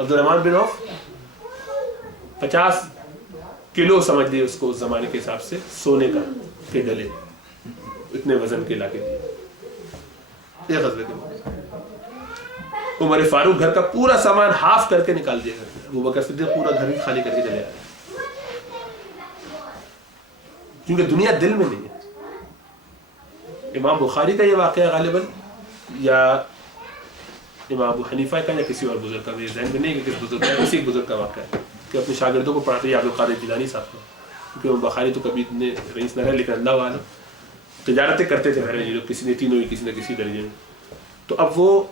عبدالرحمن بن عوف 50 کلو سمجھ لیے اس کو اس زمانے کے حساب سے سونے کا کے ڈلے اتنے وزن کے لا کے دیے ایک غزوے کے بعد. عمر فاروق گھر کا پورا سامان ہاف کر کے نکال دیا گھر. ابو بکر صدیق پورا گھر ہی خالی کر کے چلے آئے کیونکہ دنیا دل میں نہیں ہے. امام بخاری کا یہ واقعہ غالباً یا امام ابو حنیفہ کا یا کسی اور بزرگ کا، میرے ذہن میں نہیں کہ کس بزرگ کا، کسی بزرگ کا واقعہ ہے کہ اپنے شاگردوں کو پڑھاتے ہیں عبد القادر جیلانی صاحب کو، کیونکہ امام بخاری تو کبھی اتنے رئیس نہ رہے لیکن اللہ والا تجارتیں کرتے تھے بہرحال یہ لوگ، کسی نے تینوں ہی کسی نہ کسی درجے میں. تو اب وہ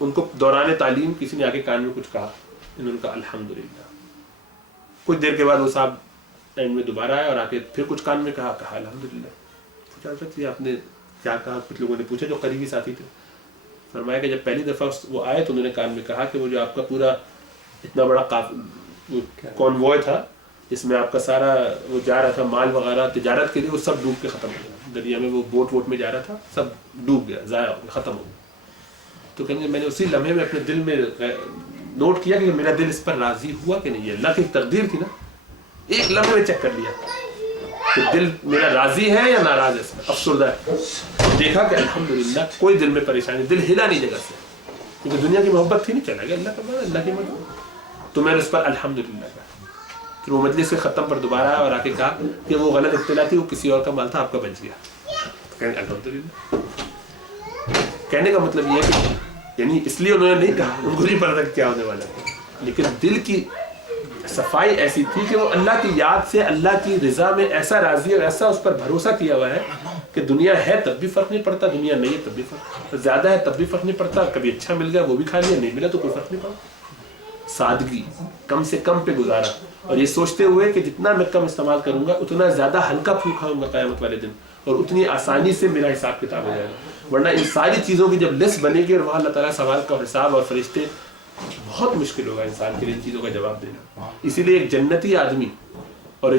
ان کو دوران تعلیم کسی نے آ کے کان میں کچھ کہا، انہوں نے کہا الحمدللہ. کچھ دیر کے بعد وہ صاحب اینڈ میں دوبارہ آئے اور آ کے پھر کچھ کان میں کہا الحمدللہ. پوچھا سکتی آپ نے کیا کہا؟ کچھ لوگوں نے پوچھا جو قریبی ساتھی تھے. فرمایا کہ جب پہلی دفعہ وہ آئے تو انہوں نے کان میں کہا کہ وہ جو آپ کا پورا اتنا بڑا کانوائے تھا جس میں آپ کا سارا وہ جا رہا تھا مال وغیرہ تجارت کے لیے، وہ سب ڈوب کے ختم ہو گیا. دریا میں وہ بوٹ ووٹ میں جا رہا تھا، سب ڈوب گیا، ضائع ہو گیا، ختم ہو گیا. تو کہیں گے میں نے اسی لمحے میں اپنے دل میں نوٹ کیا کہ میرا دل اس پر راضی ہوا کہ نہیں. یہ اللہ کی تقدیر تھی نا، ایک لمحے میں چیک کر لیا کہ دل میرا راضی ہے یا ناراض ہے، اس میں افسردہ ہے. دیکھا کہ الحمدللہ کوئی دل میں پریشانی، دل ہلا نہیں جگہ سے، کیونکہ دنیا کی محبت تھی نہیں، چلا گیا اللہ کا بات، اللہ کی محبت. تو میں نے اس پر الحمدللہ کہا. پھر وہ مجلس کے ختم پر دوبارہ آیا اور آ کے کہا کہ وہ غلط اطلاع تھی، وہ کسی اور کا مال تھا، آپ کا بچ گیا. الحمدللہ کہنے کا مطلب یہ ہے کہ یعنی اس لیے انہوں نے نہیں کہا، ان کو نہیں پتا تھا کیا ہونے والا ہے، لیکن دل کی صفائی ایسی تھی کہ وہ اللہ کی یاد سے اللہ کی رضا میں ایسا راضی اور ایسا اس پر بھروسہ کیا ہوا ہے کہ دنیا ہے تب بھی فرق نہیں پڑتا، دنیا نہیں ہے تب بھی فرق، زیادہ ہے تب بھی فرق نہیں پڑتا، کبھی اچھا مل گیا وہ بھی کھا لیا، نہیں ملا تو کوئی فرق نہیں پڑتا. سادگی، کم سے کم پہ گزارا، اور یہ سوچتے ہوئے کہ جتنا میں کم استعمال کروں گا اتنا زیادہ ہلکا پھولکا ہوں گا قیامت والے دن، اور اتنی آسانی سے میرا حساب کتاب ہو جائے گا. ورنہ ان ساری چیزوں کی جب لسٹ بنے گی اور وہاں اللہ تعالیٰ سوال کا حساب اور فرشتے، بہت مشکل ہوگا انسان کے لیے ان چیزوں کا جواب دینا. اسی لیے ایک جنتی آدمی اور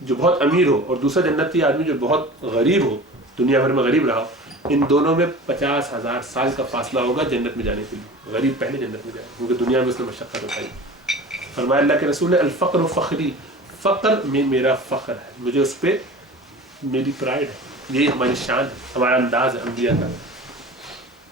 جو بہت امیر ہو اور دوسرا جنتی آدمی جو بہت غریب ہو، دنیا بھر میں غریب رہا ہو، ان دونوں میں 50,000 سال کا فاصلہ ہوگا جنت میں جانے کے لیے. غریب پہلے جنت میں جائے کیونکہ دنیا میں اس نے مشقت اٹھائی. فرمایا اللہ کے رسول نے الفقر فخری، فقر میں میرا فخر ہے، مجھے اس پہ میری پرائڈ ہے، یہی ہماری شان ہے، ہمارا انداز ہے انبیاء کا.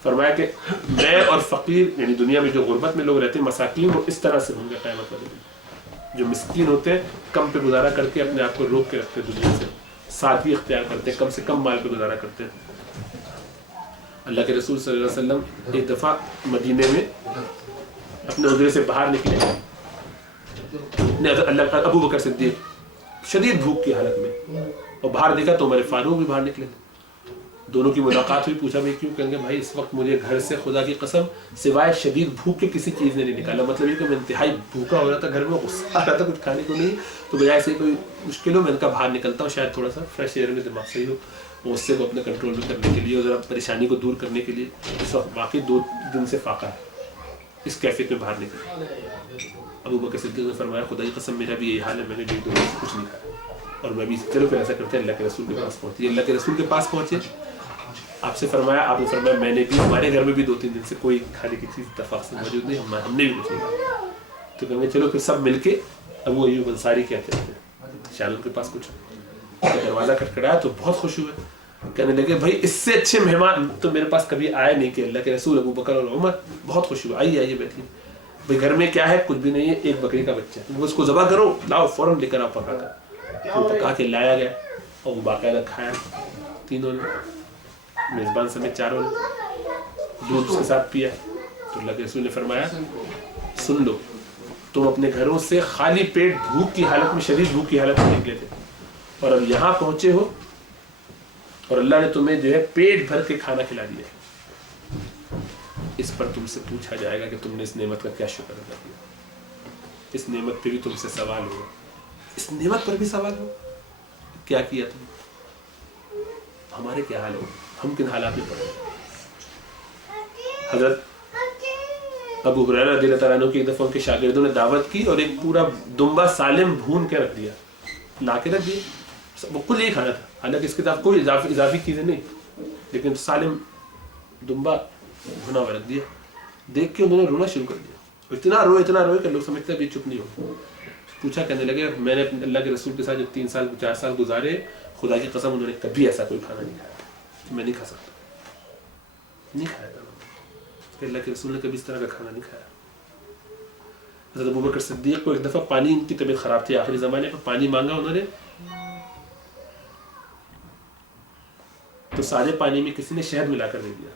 فرمایا کہ میں اور فقیر یعنی دنیا میں جو غربت میں لوگ رہتے ہیں مساکین، وہ اس طرح سے ہوں گے قیامت والے دن. جو مسکین ہوتے ہیں کم پہ گزارا کر کے اپنے آپ کو روک کے رکھتے ہیں دنیا سے، سادگی اختیار کرتے ہیں، کم سے کم مال پہ گزارا کرتے ہیں. اللہ کے رسول صلی اللہ علیہ وسلم ایک دفعہ مدینے میں اپنے حجرے سے باہر نکلے، اللہ کا ابو بکر صدیق شدید بھوک کی حالت میں، اور باہر دیکھا تو عمر فاروق بھی باہر نکلے تھے. دونوں کی ملاقات ہوئی، پوچھا بھائی کیوں؟ کہیں گے بھائی اس وقت مجھے گھر سے خدا کی قسم سوائے شدید بھوک کے کسی چیز نے نہیں نکالا. مطلب یہ کہ میں انتہائی بھوکا ہو رہا تھا، گھر میں غصہ آ رہا تھا، کچھ کھانے کو نہیں، تو بجائے سے کوئی مشکل ہو میں ان کا باہر نکلتا ہوں، شاید تھوڑا سا فریش ایئر میں دماغ صحیح ہو، غصے کو اپنے کنٹرول میں کرنے کے لیے اور ذرا پریشانی کو دور کرنے کے لیے. اس وقت باقی 2 دن سے فاقہ ہے، اس کیفیت میں باہر نکلے. ابو بکر صدیق نے فرمایا خدا کی قسم میرا بھی یہی حال ہے، میں نے 2 دن سے کچھ نہیں کھایا، اور میں بھی چلو پھر ایسا کرتے ہیں اللہ کے رسول کے پاس پہنچے. اللہ کے رسول کے پاس پہنچے، آپ سے فرمایا، آپ نے فرمایا میں نے بھی، ہمارے گھر میں بھی 2-3 دن سے کوئی کھانے کی چیز اتفاق سے موجود نہیں، ہم نے بھی کچھ نہیں کھایا. تو کہیں گے چلو پھر سب مل کے ابو ایوب انصاری کیا کہتے ہیں شاید ان کے پاس کچھ دروازہ کھٹکھڑایا تو بہت خوش ہوئے، کہنے لگے بھائی اس سے اچھے مہمان تو میرے پاس کبھی آئے نہیں کہ اللہ کے رسول. ابو بکر اور عمر بہت خوش ہوئے، آئیے بیٹھیے. بھائی گھر میں کیا ہے؟ کچھ بھی نہیں ہے، ایک بکری کا بچہ ہے، اس کو ذبح کرو، لاؤ فوراً لے کر آپ پکا کر. وہ پکا کے لایا گیا اور وہ باقاعدہ کھایا تینوں نے، میزبان سمیت چاروں نے، دودھ اس کے ساتھ پیا. تو اللہ کے رسول نے فرمایا سن لو، تم اپنے گھروں سے خالی پیٹ بھوک کی حالت میں، شدید بھوک کی حالت میں نکلے تھے، اور اب یہاں پہنچے ہو اور اللہ نے تمہیں جو ہے پیٹ بھر کے کھانا کھلا دیا. اس پر تم سے پوچھا جائے گا کہ تم نے اس نعمت کا کیا شکر ادا کیا. اس نعمت پہ بھی تم سے سوال ہوگا، اس نعمت پر بھی سوال ہوگا کیا کیا تم. ہمارے کیا حال ہو، ہم کن حالات میں پڑے. حضرت ابو ہریرہ رضی اللہ تعالیٰ عنہ کی ایک دفعہ ان کے شاگردوں نے دعوت کی اور ایک پورا دمبا سالم بھون کے رکھ دیا، لا کے رکھ دیا، وہ کل یہی کھانا تھا، حالانکہ اس کے ساتھ کوئی اضافی چیزیں نہیں، لیکن سالم دمبا بھنا ہوا رکھ دیا. دیکھ کے انہوں نے رونا شروع کر دیا، اتنا روئے کہ لوگ سمجھتے ابھی چپ نہیں ہو. پوچھا کہنے لگے میں نے اللہ کے رسول کے ساتھ جو 3 سال 4 سال گزارے, خدا کی قسم انہوں نے کبھی ایسا کوئی کھانا نہیں کھایا, میں نہیں کھا سکتا, نہیں کھایا کہ اللہ کے رسول نے کبھی اس طرح کا کھانا نہیں کھایا. حضرت ابوبکر صدیق کو ایک دفعہ پانی, ان کی طبیعت خراب تھی آخری زمانے میں, پانی مانگا انہوں نے تو سارے پانی میں کسی نے شہد ملا کر دے دیا.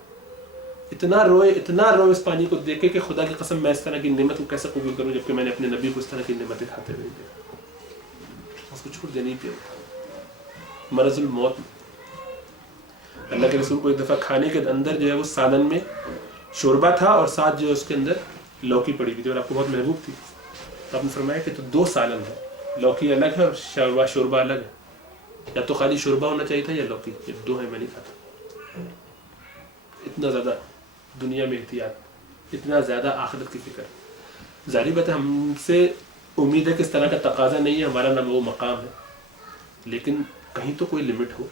اتنا روئے اس پانی کو دیکھے کہ خدا کی قسم میں اس طرح کی نعمت کو کیسے قبول کروں جبکہ میں نے اپنے نبی کو اس طرح کی نعمتیں کھاتے ہوئے دیا. اس کو چھوٹ دینی پڑی. مرض الموت. اللہ کے رسول کو ایک دفعہ کھانے کے اندر جو ہے وہ سالن میں شوربہ تھا اور ساتھ جو ہے اس کے اندر لوکی پڑی ہوئی تھی اور آپ کو بہت محبوب تھی. تو آپ نے فرمایا کہ تو 2 سالن ہے, لوکی الگ ہے اور شوربہ الگ ہے, یا تو خالی شوربہ ہونا چاہیے تھا یا لوکی, یہ 2 ہے, میں نہیں کھاتا. اتنا زیادہ دنیا میں احتیاط, اتنا زیادہ آخرت کی فکر. ظاہری بات ہے ہم سے امید ہے کہ اس طرح کا تقاضا نہیں ہے, ہمارا نہ وہ مقام ہے, لیکن کہیں تو کوئی لمٹ ہو.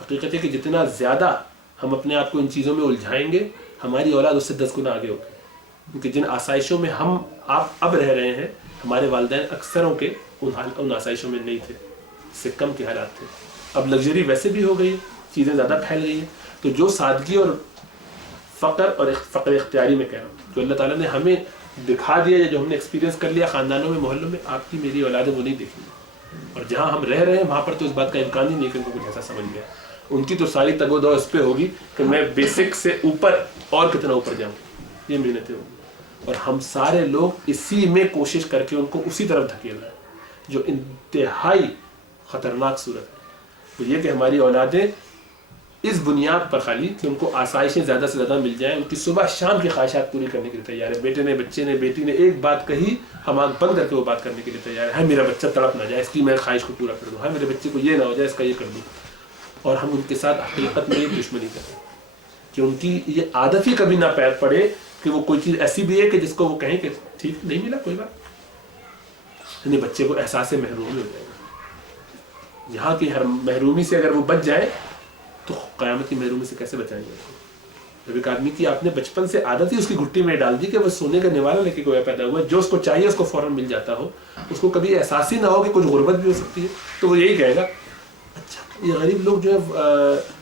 حقیقت ہے کہ جتنا زیادہ ہم اپنے آپ کو ان چیزوں میں الجھائیں گے ہماری اولاد اس سے 10 گنا آگے ہوگی. کیونکہ جن آسائشوں میں ہم آپ اب رہ رہے ہیں ہمارے والدین اکثروں کے ان آسائشوں میں نہیں تھے, اس سے کم کے حالات تھے. اب لگژری ویسے بھی ہو گئی, چیزیں زیادہ پھیل گئی ہیں, تو جو سادگی اور فقر اختیاری میں کہہ رہا ہوں جو اللہ تعالیٰ نے ہمیں دکھا دیا یا جو ہم نے ایکسپیرینس کر لیا خاندانوں میں محلوں میں, آپ کی میری اولادیں وہ نہیں دیکھیں گی. اور جہاں ہم رہ رہے ہیں وہاں پر تو اس بات کا امکان ہی نہیں کہ ان کو کچھ ایسا سمجھ گیا. ان کی تو ساری تگ و دو اس پہ ہوگی کہ میں بیسک سے اوپر اور کتنا اوپر جاؤں, یہ محنتیں ہوگی. اور ہم سارے لوگ اسی میں کوشش کر کے ان کو اسی طرف دھکیل رہے ہیں جو انتہائی خطرناک صورت ہے. وہ یہ کہ ہماری اولادیں اس بنیاد پر خالی کہ ان کو آسائشیں زیادہ سے زیادہ مل جائیں, ان کی صبح شام کی خواہشات پوری کرنے کے لیے تیار ہے. بیٹے نے, بچے نے, بیٹی نے ایک بات کہی, ہم آنکھ بند کر کے وہ بات کرنے کے لیے تیار ہے. میرا بچہ تڑپ نہ جائے, اس کی میں خواہش کو پورا کر دوں. میرے بچے کو یہ نہ ہو جائے, اس کا یہ کر دوں. اور ہم ان کے ساتھ حقیقت میں دشمنی کریں کہ ان کی یہ عادت ہی کبھی نہ پیر پڑے کہ وہ کوئی چیز ایسی بھی ہے کہ جس کو وہ کہیں کہ ٹھیک نہیں ملا کوئی بات, یعنی بچے کو احساس محرومی ہو جائے گا. یہاں کی ہر محرومی سے اگر وہ بچ جائے تو قیامت کی محرومی سے کیسے بچائیں گے. جب ایک آدمی کی آپ نے بچپن سے عادت ہی اس کی گھٹی میں ڈال دی کہ وہ سونے کا نوالا لے کے گویا پیدا ہوا ہے, جو اس کو چاہیے اس کو فوراً مل جاتا ہو, اس کو کبھی احساس ہی نہ ہو کہ کچھ غربت بھی ہو سکتی ہے, تو وہ یہی کہے گا اچھا یہ غریب لوگ جو ہے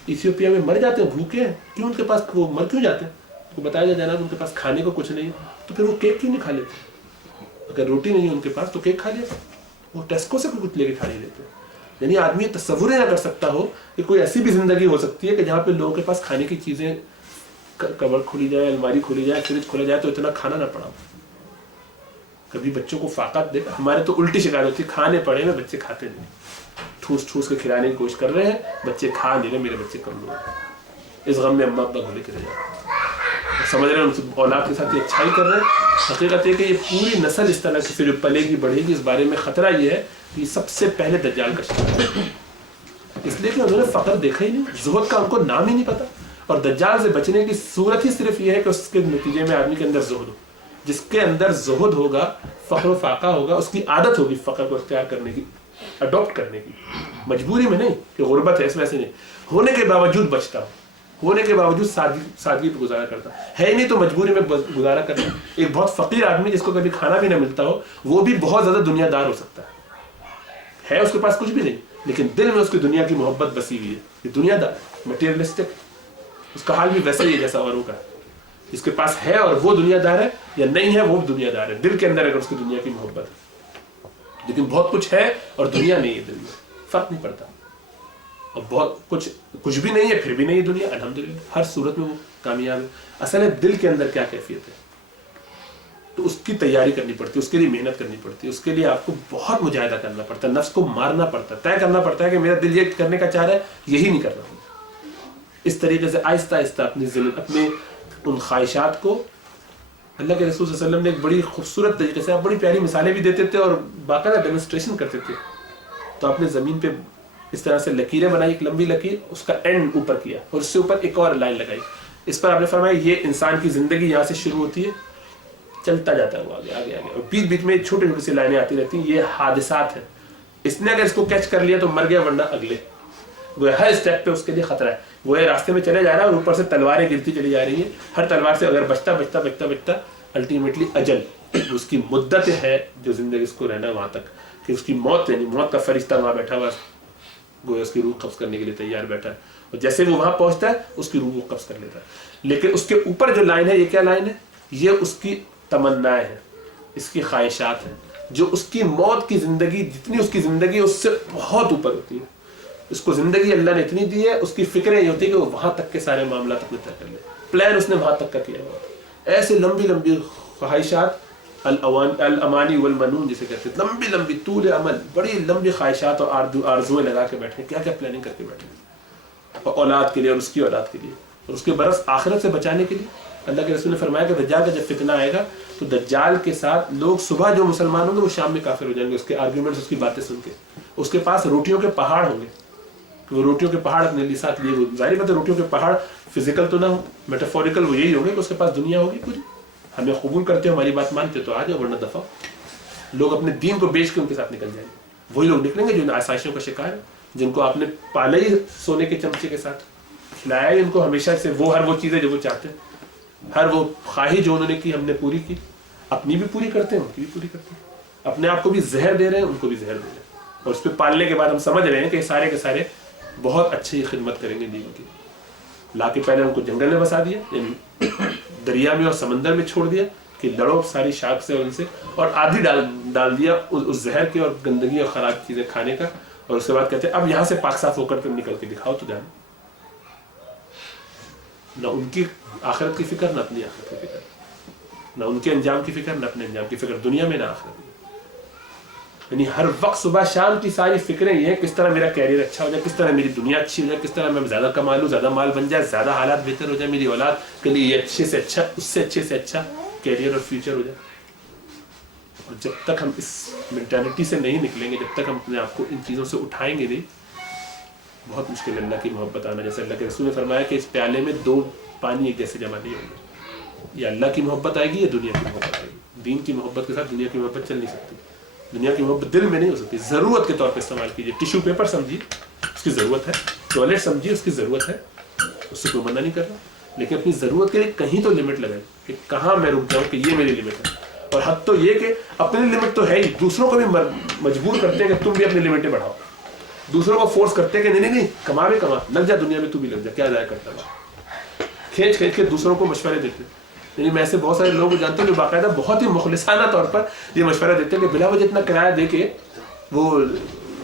ایتھیوپیا میں مر جاتے ہیں بھوکے ہیں, کیوں ان کے پاس وہ مر کیوں جاتے ہیں؟ وہ بتایا جائے جناب ان کے پاس کھانے کو کچھ نہیں, تو پھر وہ کیک کیوں نہیں کھا لیتے؟ اگر روٹی نہیں ہے ان کے پاس تو کیک کھا لیا, وہ ٹیسکو سے کچھ لے کے کھا نہیں لیتے. یعنی آدمی تصور نہ کر سکتا ہو کہ کوئی ایسی بھی زندگی ہو سکتی ہے کہ جہاں پہ لوگوں کے پاس کھانے کی چیزیں, کبر کھلی جائے, الماری کھلی جائے, فریج کھولا جائے تو اتنا کھانا نہ پڑا. کبھی بچوں کو فاقت دیکھا, ہمارے تو الٹی شکایت ہوتی ہے, کھانے پڑے میں بچے کھاتے نہیں, ٹھوس ٹھوس کے کھلانے کی کوشش کر رہے ہیں, بچے کھا نہیں رہے, میرے بچے کمزور ہیں. اس غم میں اماں ابا گھولے کے رہ جاتے ہیں, سمجھ رہے ہیں ان سے اولاد کے ساتھ یہ اچھائی کر رہے ہیں. حقیقت یہ کہ یہ پوری نسل اس طرح سے جو پلے گی بڑھے گی, اس بارے میں خطرہ یہ ہے کہ سب سے پہلے دجال کا شکار ہے, اس لیے کہ انہوں نے فقر دیکھا ہی نہیں, زہد کا ان کو نام ہی نہیں پتا. اور دجال سے بچنے کی صورت ہی صرف یہ ہے کہ اس کے نتیجے میں آدمی کے اندر زہد ہو. جس کے اندر زہد ہوگا, فقر و فاقہ ہوگا, اس کی عادت ہوگی فقر کو اختیار کرنے کی, اڈاپٹ کرنے کی, مجبوری میں نہیں کہ غربت ہے اس میں سے نہیں, ہونے کے باوجود بچتا ہو, ہونے کے باوجود سادگی پہ گزارا کرتا ہے ہی نہیں تو مجبوری میں گزارا کرنا. ایک بہت فقیر آدمی جس کو کبھی کھانا بھی نہ ملتا ہو, وہ بھی بہت زیادہ دنیا دار ہو سکتا ہے اس کے پاس کچھ بھی نہیں لیکن دل میں اس کی دنیا کی محبت بسی ہوئی ہے. یہ دنیا دار مٹیریلسٹک, اس کا حال بھی ویسا ہی ہے جیسا اوروں کا. جس کے پاس ہے اور وہ دنیا دار ہے, یا نہیں ہے وہ دنیا دار ہے دل کے اندر, اگر اس کی دنیا کی محبت ہے. لیکن بہت کچھ ہے اور دنیا نہیں ہے دل میں, فرق نہیں پڑتا. اور بہت کچھ بھی نہیں ہے پھر بھی نہیں ہے دنیا, الحمدللہ ہر صورت میں وہ کامیاب ہے. اصل ہے دل کے اندر کیا کیفیت ہے, تو اس کی تیاری کرنی پڑتی ہے, اس کے لیے محنت کرنی پڑتی ہے, اس کے لیے آپ کو بہت مجاہدہ کرنا پڑتا ہے, نفس کو مارنا پڑتا ہے, طے کرنا پڑتا ہے کہ میرا دل یہ کرنے کا چاہ رہا ہے, یہی نہیں کرنا. اس طریقے سے آہستہ آہستہ اپنے ان خواہشات کو, اللہ کے رسول صلی اللہ علیہ وسلم نے ایک بڑی خوبصورت طریقے سے, آپ بڑی پیاری مثالیں بھی دیتے تھے اور باقاعدہ ڈیمونسٹریشن کرتے تھے. تو آپ نے زمین پہ اس طرح سے لکیریں بنائی, ایک لمبی لکیر, اس کا اینڈ اوپر کیا اور اس سے اوپر ایک اور لائن لگائی. اس پر آپ نے فرمایا یہ انسان کی زندگی یہاں سے شروع ہوتی ہے, چلتا جاتا ہے وہ آگے آگے آگے, اور بیچ بیچ میں چھوٹی چھوٹی سی لائنیں آتی رہتی ہیں. یہ حادثات ہیں, اس نے اگر اس کو کیچ کر لیا تو مر گیا, ورنہ اگلے وہ ہر اسٹیپ پہ اس کے لیے خطرہ ہے. وہ راستے میں چلے جا رہا ہے اور اوپر سے تلواریں گرتی چلی جا رہی ہیں, ہر تلوار سے اگر بچتا الٹیمیٹلی اجل اس کی مدت ہے جو زندگی اس کو رہنا وہاں تک کہ اس کی موت یعنی موت کا فرشتہ وہاں بیٹھا ہوا گویا اس کی روح قبض کرنے کے لیے تیار بیٹھا ہے اور جیسے وہ وہاں پہنچتا ہے اس کی روح وہ قبض کر لیتا ہے. لیکن اس کے اوپر جو لائن ہے یہ کیا لائن ہے؟ یہ اس کی تمنائیں ہیں, اس کی خواہشات ہیں جو اس کی موت کی زندگی جتنی اس کی زندگی اس سے بہت اوپر ہوتی ہے. اس کو زندگی اللہ نے اتنی دی ہے, اس کی فکریں یہ ہوتی ہے کہ وہ وہاں تک کے سارے معاملات اپنے طے کر لے. پلان اس نے وہاں تک کا کیا ہوا. ایسے لمبی لمبی خواہشات الامانی والمنون جسے کہتے ہیں, لمبی لمبی طول عمل, بڑی لمبی خواہشات اور آرزویں لگا کے بیٹھے, کیا کیا پلاننگ کر کے بیٹھے, اور اولاد کے لیے اور اس کی اولاد کے لیے اور اس کے برس آخرت سے بچانے کے لیے. اللہ کے رسول نے فرمایا کہ دجال کا جب فتنہ آئے گا تو دجال کے ساتھ لوگ صبح جو مسلمان ہوں گے وہ شام میں کافر ہو جائیں گے اس کے آرگیومنٹس, اس کی باتیں سن کے. اس کے پاس روٹیوں کے پہاڑ ہوں گے, وہ روٹیوں کے پہاڑ اپنے لیے ساتھ لیے ہوئے. ظاہر بات ہے روٹیوں کے پہاڑ فزیکل تو نہ ہو, میٹافوریکل وہ یہی ہوں گے کہ اس کے پاس دنیا ہوگی پوری. ہمیں قبول کرتے ہو, ہماری بات مانتے تو آ جاؤ, ورنہ دفعہ. لوگ اپنے دین کو بیچ کے ان کے ساتھ نکل جائیں گے. وہی لوگ نکلیں گے جو ان آسائشوں کا شکار ہے, جن کو آپ نے پالا ہی سونے کے چمچے کے ساتھ, کھلایا ہی ان کو ہمیشہ سے وہ ہر وہ چیزیں جو وہ چاہتے ہیں, ہر وہ خواہش جو انہوں نے کی ہم نے پوری کی. اپنی بھی پوری کرتے ہیں, ان کی بھی پوری کرتے ہیں. اپنے آپ کو بھی زہر دے رہے ہیں, ان کو بھی زہر دے رہے ہیں. اور اس پہ پالنے کے بعد ہم سمجھ رہے ہیں کہ سارے کے سارے بہت اچھی خدمت کریں گے دین کی. لا کے پہلے ان کو جنگل میں بسا دیا, یعنی دریا میں اور سمندر میں چھوڑ دیا کہ لڑو ساری شاخ سے ان سے, اور آدھی ڈال دیا اس زہر کے اور گندگی اور خراب چیزیں کھانے کا. اور اس کے بعد کہتے ہیں اب یہاں سے پاک صاف ہو کر تم نکل کے دکھاؤ تو جانا. نہ ان کی آخرت کی فکر, نہ اپنی آخرت کی فکر, نہ ان کے انجام کی فکر, نہ اپنے انجام کی فکر, دنیا میں نہ آخرت میں. یعنی ہر وقت صبح شام کی ساری فکریں یہ ہیں کس طرح میرا کیریئر اچھا ہو جائے, کس طرح میری دنیا اچھی ہو جائے, کس طرح میں زیادہ کما لوں, زیادہ مال بن جائے, زیادہ حالات بہتر ہو جائے, میری اولاد کے لیے یہ اچھے سے اچھا, اس سے اچھے سے اچھا کیریئر اور فیوچر ہو جائے. اور جب تک ہم اس مینٹالٹی سے نہیں نکلیں گے, جب تک ہم اپنے آپ کو ان چیزوں سے اٹھائیں گے نہیں, بہت مشکل ہے اللہ کی محبت آنا. جیسے اللہ کے رسول نے فرمایا کہ اس پیالے میں دو پانی ایک جیسے جمع نہیں ہوں گے, یا اللہ کی محبت آئے گی یا دنیا کی محبت آئے گی. دین کی محبت کے ساتھ دنیا کی محبت چل نہیں سکتی. دنیا کی محبت دل میں نہیں ہو سکتی. ضرورت کے طور پہ استعمال کیجیے. ٹیشو پیپر سمجھیے اس کی ضرورت ہے, ٹوائلٹ سمجھیے اس کی ضرورت ہے, اس سے کوئی منع نہیں کر رہا, لیکن اپنی ضرورت کے لیے کہیں تو لمٹ لگائیں کہ کہاں میں رک جاؤں کہ یہ میری لمٹ ہے. اور حد تو یہ کہ اپنی لمٹ تو ہے ہی, دوسروں کو بھی مجبور کرتے ہیں کہ تم بھی اپنی لمٹیں بڑھاؤ. دوسروں کو فورس کرتے ہیں کہ نہیں کما بھی کما, لگ جا دنیا میں, تو بھی لگ جا, کیا ضائع کرتا ہے. کھینچ کھینچ کے دوسروں کو مشورے دیتے ہیں. یعنی میں ایسے بہت سارے لوگ جانتے ہیں جو باقاعدہ بہت ہی مخلصانہ طور پر یہ مشورہ دیتے ہیں کہ بلا وجہ اتنا کرایہ دے کے وہ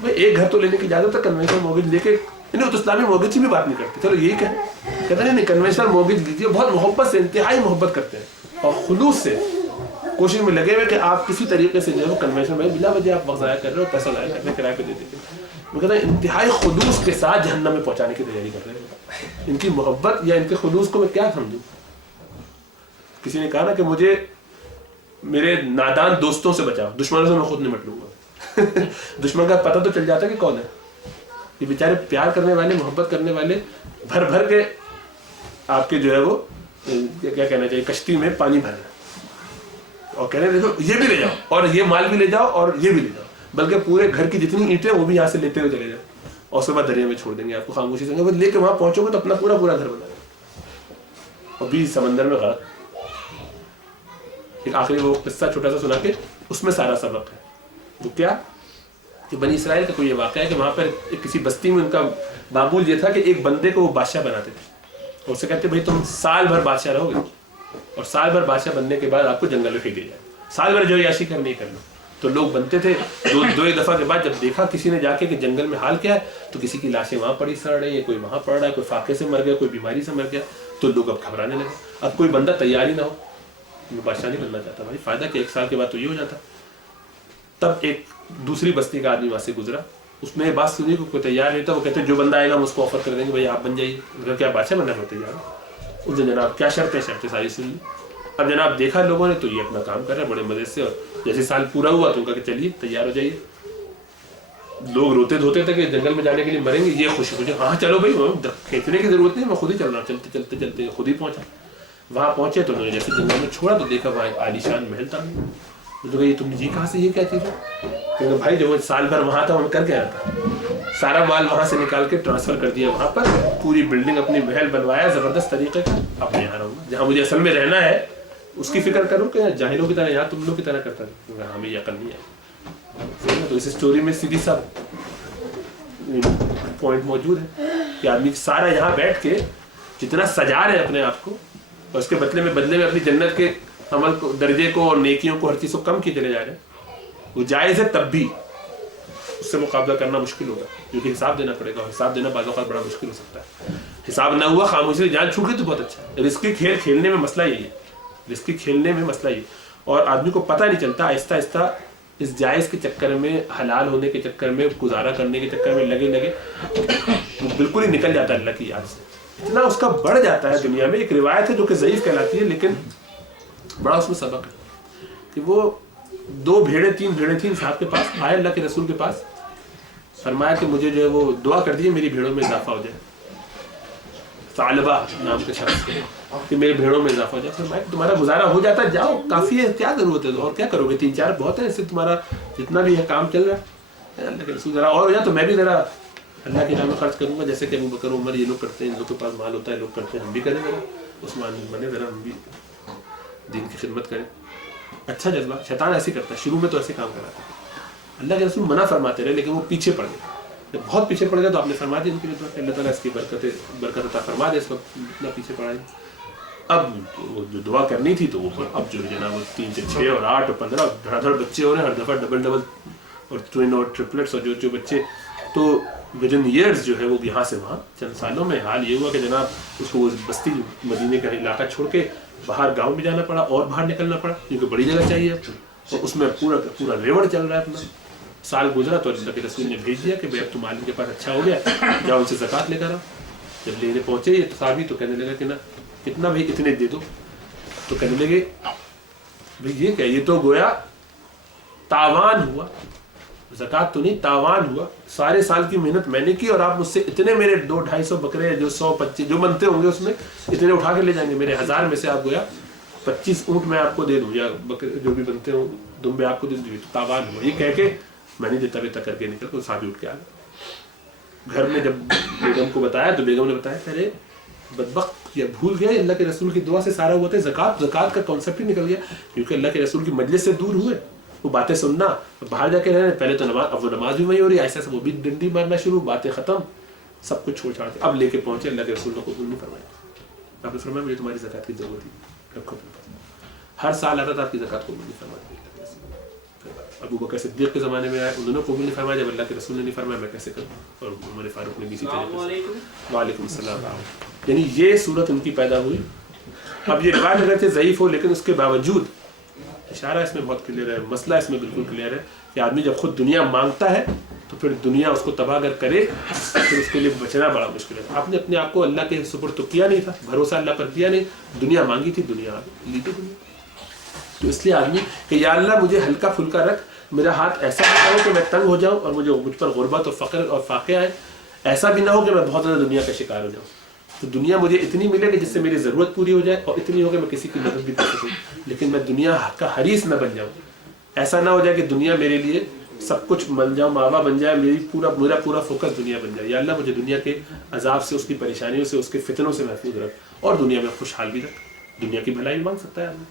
ایک گھر تو لینے کی اجازت ہے, کنوینشنل موگیج لے کے, وہ تو اسلامی موگیج کی بھی بات نہیں کرتے. چلو یہی کہتے ہیں نہیں کنوینشنل موگیج لیجیے. بہت محبت سے, انتہائی محبت کرتے ہیں اور خلوص سے کوشش میں لگے ہوئے کہ آپ کسی طریقے سے جو ہے وہ کنوینشنل میں بلا وجہ آپ وقت ضائع کر رہے ہو, پیسہ ضائع کر رہے ہیں, کرایہ پہ دے دیتے ہیں. وہ کہتے ہیں انتہائی خلوص کے ساتھ جہنم میں پہنچانے کی تیاری کر رہے ہیں. ان کی محبت یا ان کے خلوص کو میں کیا سمجھوں. کسی نے کہا نا کہ مجھے میرے نادان دوستوں سے بچاؤ, دشمنوں سے میں خود نمٹ لوں گا. دشمن کا پتہ تو چل جاتا کہ کون ہے. یہ بیچارے پیار کرنے والے, محبت کرنے والے بھر بھر کے آپ کے جو ہے وہ کیا کہنا چاہیے کشتی میں پانی بھر رہے ہیں اور کہہ رہے دیکھو یہ بھی لے جاؤ اور یہ مال بھی لے جاؤ اور یہ بھی لے جاؤ, بلکہ پورے گھر کی جتنی اینٹیں وہ بھی یہاں سے لیتے ہوئے چلے جاؤ, اور اس کے بعد دریا میں چھوڑ دیں گے آپ کو خاموشی سے. وہ لے کے وہاں پہنچو گے تو اپنا پورا پورا گھر بنا گے اور بیچ سمندر میں غرق. ایک آخری وہ قصہ چھوٹا سا سنا کے اس میں سارا سبق ہے. وہ کیا کہ بنی اسرائیل کا کوئی یہ واقعہ ہے کہ وہاں پر کسی بستی میں ان کا معمول یہ تھا کہ ایک بندے کو وہ بادشاہ بناتے تھے, اور اسے کہتے بھائی تم سال بھر بادشاہ رہو گے, اور سال بھر بادشاہ بننے کے بعد آپ کو جنگل میں پھینک دیا جائے, سال بھر جو عیاشی کرنی ہے کرنا. تو لوگ بنتے تھے. دو ایک دفعہ کے بعد جب دیکھا کسی نے جا کے کہ جنگل میں حال کیا ہے, تو کسی کی لاشیں وہاں پڑی سڑ رہی ہے, کوئی وہاں پڑ رہا ہے, کوئی فاقے سے مر گیا, کوئی بیماری سے مر گیا, تو لوگ اب گھبرانے لگے. اب کوئی بندہ تیار ہی نہ ہو, میں بادشاہ نہیں بننا چاہتا. بھائی فائدہ کہ ایک سال کے بعد تو یہ ہو جاتا. تب ایک دوسری بستی کا آدمی وہاں سے گزرا, اس نے یہ بات سنی کہ کوئی تیار نہیں تھا. وہ کہتے جو بندہ آئے گا ہم اس کو آفر کر دیں گے, بھائی آپ بن جائیے. کیا بادشاہ بننا میں تیار ہوں. اس نے جناب کیا شرطیں ساری سن لی. اب جناب دیکھا لوگوں نے تو یہ اپنا کام کر رہے ہیں بڑے مزے سے, اور جیسے سال پورا ہوا تو ان کا کہ چلیے تیار ہو جائیے. لوگ روتے دھوتے تھے کہ جنگل میں جانے کے لیے مریں گے, یہ خوشی خوشی ہاں چلو بھائی کھینچنے کی ضرورت نہیں, میں خود ہی چل رہا ہوں. چلتے چلتے چلتے خود ہی پہنچا. وہاں پہنچے تو انہوں نے جیسے جنگل میں چھوڑا تو دیکھا وہاں ایک عالیشان محل تھا. تو یہ تم نے جی کہاں سے, یہ کیا چیز ہے. کیونکہ بھائی جو سال بھر وہاں تھا وہ کر کے آیا تھا, سارا مال وہاں سے نکال کے ٹرانسفر کر دیا وہاں پر, پوری بلڈنگ اپنی محل بنوایا زبردست طریقے کا. اب میں یہاں رہوں گا جہاں مجھے اصل میں رہنا ہے, اس کی فکر کرو کہ جاہلوں کی طرح یہاں تم لوگ کی طرح کرتا ہے، ہمیں یہ عقل نہیں ہے. تو اس اسٹوری میں سیدھی سا پوائنٹ موجود ہے کہ آدمی سارا یہاں بیٹھ کے جتنا سجا رہے اپنے آپ کو، اور اس کے بدلے میں اپنی جنت کے عمل کو، درجے کو اور نیکیوں کو، ہر چیز کو کم کیے چلے جا رہے ہیں. وہ جائز ہے تب بھی اس سے مقابلہ کرنا مشکل ہوگا، کیونکہ حساب دینا پڑے گا، اور حساب دینا بعض اوقات بڑا مشکل ہو سکتا ہے. حساب نہ ہوا، خاموشی جان چھوٹ گئی تو بہت اچھا ہے. رزقی کھیل کھیلنے میں مسئلہ یہی ہے، رزقی کھیلنے میں مسئلہ یہی، اور آدمی کو پتہ نہیں چلتا. آہستہ آہستہ اس جائز کے چکر میں، حلال ہونے کے چکر میں، گزارا کرنے کے چکر میں لگے وہ بالکل ہی نکل جاتا ہے اللہ کی یاد سے. اتنا اس کا بڑھ جاتا ہے دنیا میں. ایک روایت ہے جو کہ ضعیف کہلاتی ہے، لیکن بڑا اس میں سبق ہے کہ وہ 2 بھیڑیں 3 بھیڑیں تھیں صاحب کے پاس آئے اللہ کے رسول کے پاس، فرمایا کہ مجھے جو ہے وہ دعا کر دیجیے میری بھیڑوں میں اضافہ ہو جائے. ثعلبہ نام کے شخص کہ میرے بھیڑوں میں اضافہ ہو جائے. فرمایا کہ تمہارا گزارا ہو جاتا ہے، جاؤ کافی ہے، کیا ضرورت ہے اور کیا کرو گے، 3-4 بہت ہے، اس سے تمہارا جتنا بھی ہے کام چل رہا ہے. اللہ کے رسول ذرا اور ہو جائے تو میں بھی ذرا اللہ کے نام میں خرچ کروں گا، جیسے کہ ابو بکر عمر یہ لوگ کرتے ہیں، ان لوگ کے پاس مال ہوتا ہے، لوگ کرتے ہیں، ہم بھی کریں ذرا. عثمان بنے ذرا ہم بھی دین کی خدمت کریں. اچھا جذبہ. شیطان ایسے کرتا ہے، شروع میں تو ایسے کام کراتا ہے. اللہ کے رسول منع فرماتے رہے لیکن وہ پیچھے پڑ گئے. جب بہت پیچھے پڑ گئے تو آپ نے فرما دیا ان کے لیے اللہ تعالیٰ اس کی برکت عطا فرما دے. اس وقت اتنا پیچھے پڑا ہے. اب وہ جو دعا کرنی تھی تو وہ اب جو ہے نا وہ 3 سے 6 اور 8 اور 15 دھڑا دھڑ بچے ہو رہے ہیں ہر دفعہ، ڈبل اور ٹوین اور ٹرپلٹس اور جو بچے. تو ود ان ایئرز جو ہے وہ یہاں سے وہاں چند سالوں میں حال یہ ہوا کہ جناب اس کو وہ بستی مدینے کا علاقہ چھوڑ کے باہر گاؤں میں جانا پڑا اور باہر نکلنا پڑا کیونکہ بڑی جگہ چاہیے. اور اس میں پورا ریوڑ چل رہا ہے اپنا. سال گزرا تو اللہ کے رسول نے بھیج دیا کہ بھائی اب تم عالم کے پاس اچھا ہو گیا، جاؤ ان سے زکوٰۃ لے کر آؤ. جب لینے پہنچے یہ صحابی تو کہنے لگا کہ نا کتنا بھائی اتنے دے دو. تو کہنے لگے بھائی یہ کیا، یہ تو گویا تاوان ہوا، زکوٰۃ تو نہیں تاوان ہوا. سارے سال کی محنت میں نے کی اور آپ مجھ سے اتنے میرے 200-250 بکرے جو 100-25 جو بنتے ہوں گے اس میں اتنے اٹھا کے لے جائیں گے. میرے 1000 میں سے آپ گویا 25 اونٹ میں آپ کو دے دوں یا بکرے جو بھی بنتے ہوں دمبے آپ کو دے دوں. تو تاوان ہوا. یہ کہہ کے میں نے دیتا ویتا کر کے نکل تو صحابی اٹھ کے آ گئے. گھر میں جب بیگم کو بتایا تو بیگم نے بتایا کہ ارے بدبخت یہ بھول گیا، اللہ کے رسول کی دعا سے سارا ہوا تھا. زکوٰۃ کا کانسیپٹ ہی نکل گیا کیونکہ اللہ کے رسول کی مجلس سے دور ہوئے. وہ باتیں سننا، باہر جا کے رہنے، پہلے تو نماز، اب وہ نماز بھی وہی ہو رہی ہے، ایسا وہ بھی ڈنڈی مارنا شروع، باتیں ختم، سب کچھ چھوڑ چھاڑ کے اب لے کے پہنچے. اللہ کے رسول نے قبول نہیں فرمایا. آپ نے فرمایا مجھے تمہاری زکوٰۃ کی ضرورت تھی، رکھو اپنے پاس. ہر سال آتا تھا آپ کی زکوٰۃ قبول نہیں فرمائی. ابو بکر صدیق کے زمانے میں آئے، انہوں نے قبول نہیں فرمایا. جب اللہ کے رسول نے نہیں فرمایا میں کیسے کروں. اور عمر فاروق نے بھی اسی طریقے سے. وعلیکم السلام. یعنی یہ صورت ان کی پیدا ہوئی. اب یہ روایت اگر سے ضعیف ہو لیکن اس کے باوجود اشارہ اس میں بہت کلیئر ہے، مسئلہ اس میں بالکل کلیئر ہے کہ آدمی جب خود دنیا مانگتا ہے تو پھر دنیا اس کو تباہ اگر کرے پھر اس کے لیے بچنا بڑا مشکل ہے. آپ نے اپنے آپ کو اللہ کے سپرد تو کیا نہیں تھا، بھروسہ اللہ پر کیا نہیں، دنیا مانگی تھی، دنیا لی تو دنیا. تو اس لیے آدمی کہ یا اللہ مجھے ہلکا پھلکا رکھ، میرا ہاتھ ایسا نہ ہو کہ میں تنگ ہو جاؤں اور مجھ پر غربت اور فقر اور فاقے آئے، ایسا بھی نہ ہو کہ میں بہت زیادہ دنیا کا شکار ہو جاؤں. تو دنیا مجھے اتنی ملے کہ جس سے میری ضرورت پوری ہو جائے اور اتنی ہو کہ میں کسی کی مدد بھی کر سکوں، لیکن میں دنیا کا حریص نہ بن جاؤں. ایسا نہ ہو جائے کہ دنیا میرے لیے سب کچھ بن جاؤ، ماوا بن جائے، میرا پورا فوکس دنیا بن جائے. یا اللہ مجھے دنیا کے عذاب سے، اس کی پریشانیوں سے، اس کے فتنوں سے محفوظ رکھ اور دنیا میں خوشحال بھی رکھ. دنیا کی بھلائی مانگ سکتا ہے آدمی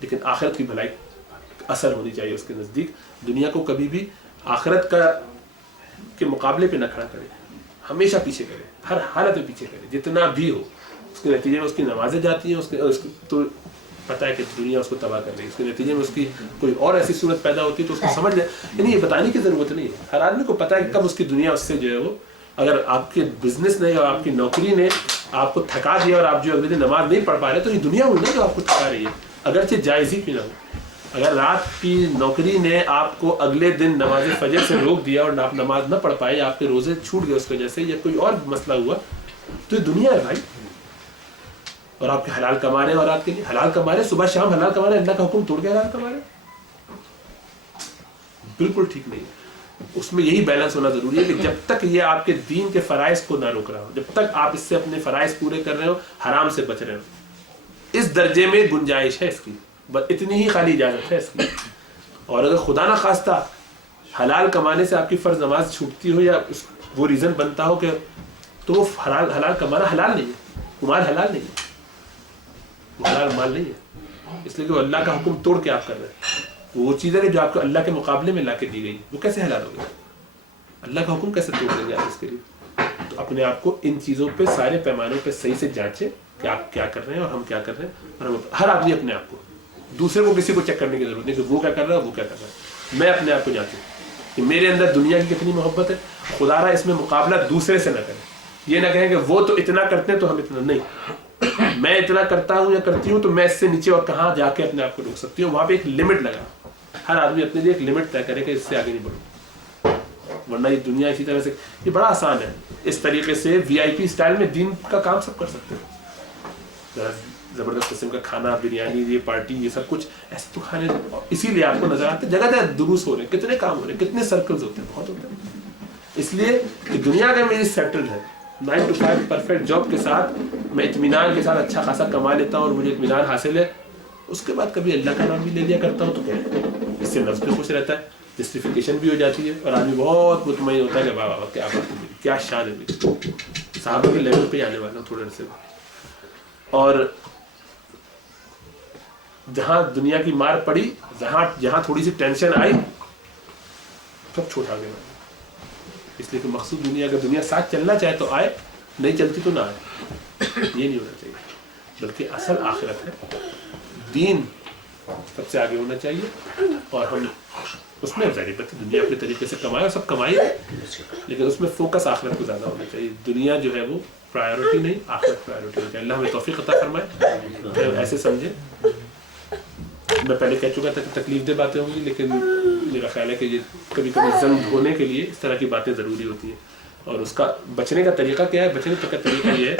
لیکن آخرت کی بھلائی اثر ہونی چاہیے اس کے نزدیک. دنیا کو کبھی بھی آخرت کے مقابلے پہ نہ کھڑا کرے، ہمیشہ پیچھے کرے، ہر حالت میں پیچھے کرے جتنا بھی ہو. اس کے نتیجے میں اس کی نمازیں جاتی ہیں، اس تو پتہ ہے کہ دنیا اس کو تباہ کر رہی ہے. اس کے نتیجے میں اس کی کوئی اور ایسی صورت پیدا ہوتی ہے تو اس کو سمجھ لیں. یعنی یہ بتانے کی ضرورت نہیں ہے، ہر آدمی کو پتہ ہے کہ کب اس کی دنیا اس سے جو ہے وہ، اگر آپ کے بزنس نے اور آپ کی نوکری نے آپ کو تھکا دیا اور آپ جو اگلے دن نماز نہیں پڑھ پا رہے تو یہ دنیا ہوئی نا جو آپ کو تھکا رہی ہے، اگرچہ جائز ہی کیوں نہ ہو. اگر رات کی نوکری نے آپ کو اگلے دن نماز فجر سے روک دیا اور آپ نماز نہ پڑھ پائے، آپ کے روزے چھوٹ گئے اس وجہ سے یا کوئی اور مسئلہ ہوا تو یہ دنیا ہے بھائی. اور آپ کے حلال کما رہے ہیں اور رات کے لیے حلال کما رہے ہیں، صبح شام حلال کما رہے ہیں، اللہ کا حکم توڑ کے حلال کما رہے ہیں، بالکل ٹھیک نہیں. اس میں یہی بیلنس ہونا ضروری ہے کہ جب تک یہ آپ کے دین کے فرائض کو نہ روک رہا ہو، جب تک آپ اس سے اپنے فرائض پورے کر رہے ہو، حرام سے بچ رہے ہو، اس درجے میں گنجائش ہے اس کی، بس اتنی ہی خالی اجازت ہے اس کی. اور اگر خدا نہ خواستہ حلال کمانے سے آپ کی فرض نماز چھوٹتی ہو یا وہ ریزن بنتا ہو کہ تو وہ حلال کمانا حلال نہیں ہے، وہ مال حلال نہیں ہے، وہ حلال مال نہیں ہے. اس لیے کہ وہ اللہ کا حکم توڑ کے آپ کر رہے ہیں. وہ چیز ہے کہ جو آپ کو اللہ کے مقابلے میں لا کے دی گئی, وہ کیسے حلال ہوگی؟ اللہ کا حکم کیسے توڑ دیں گے آپ اس کے لیے؟ تو اپنے آپ کو ان چیزوں پہ, سارے پیمانوں پہ صحیح سے جانچیں کہ آپ کیا کر رہے ہیں اور ہم کیا کر رہے ہیں. اور ہر آدمی اپنے آپ کو, دوسرے کو کسی کو چیک کرنے کی ضرورت نہیں کہ وہ کیا کر رہا ہے وہ کیا کر رہا ہے. میں اپنے آپ کو جانچوں کہ میرے اندر دنیا کی کتنی محبت ہے. خدا را اس میں مقابلہ دوسرے سے نہ کریں. یہ نہ کہیں کہ وہ تو اتنا کرتے ہیں تو ہم اتنا نہیں. میں اتنا کرتا ہوں یا کرتی ہوں تو میں اس سے نیچے اور کہاں جا کے اپنے آپ کو روک سکتی ہوں. وہاں پہ ایک لمٹ لگا. ہر آدمی اپنے لیے ایک لمٹ طے کرے کہ اس سے آگے نہیں بڑھوں, ورنہ یہ دنیا اسی طرح سے. یہ بڑا آسان ہے. اس طریقے سے وی آئی پی اسٹائل میں دین کا کام سب کر سکتے ہیں. زبردست قسم کا کھانا, بریانی, یہ پارٹی, یہ سب کچھ ایسے تو کھانے. اسی لیے آپ کو نظر آتے جگہ جگہ دروس ہو رہے ہیں, کتنے کام ہو رہے ہیں, کتنے سرکلز ہوتے ہیں, بہت ہوتے ہیں. اس لیے کہ دنیا کا میری سیٹلڈ ہے, 9 to 5 پرفیکٹ جاب کے ساتھ میں اطمینان کے ساتھ اچھا خاصا کما لیتا ہوں اور مجھے اطمینان حاصل ہے. اس کے بعد کبھی اللہ کا نام بھی لے لیا کرتا ہوں تو کیا ہے, اس سے نفس بھی خوش رہتا ہے, جسٹیفیکیشن بھی ہو جاتی ہے اور آدمی بہت مطمئن ہوتا ہے کہ واہ واہ کیا بات ہے, کیا شان ہے میری. صحابہ کے لیول پہ آنے والا ہوں تھوڑے عرصے میں. اور جہاں دنیا کی مار پڑی, جہاں تھوڑی سی ٹینشن آئی, سب چھوٹا گیا. اس لیے کہ مقصود دنیا کا, دنیا ساتھ چلنا چاہے تو آئے, نہیں چلتی تو نہ آئے. یہ نہیں ہونا چاہیے, بلکہ اصل آخرت ہے. دین سب سے آگے ہونا چاہیے اور ہم اس میں ظاہر بات دنیا اپنے طریقے سے کمائے اور سب کمائیے, لیکن اس میں فوکس آخرت کو زیادہ ہونا چاہیے. دنیا جو ہے وہ پرائیورٹی نہیں, آخرت پرائیورٹی ہونی چاہیے. اللہ ہمیں توفیق عطا فرمائے. ایسے سمجھیں, میں پہلے کہہ چکا تھا کہ تکلیف دہ باتیں ہوں گی, لیکن میرا خیال ہے کہ یہ کبھی کبھی زنگ ہونے کے لیے اس طرح کی باتیں ضروری ہوتی ہیں. اور اس کا بچنے کا طریقہ کیا ہے؟ بچنے کا طریقہ یہ ہے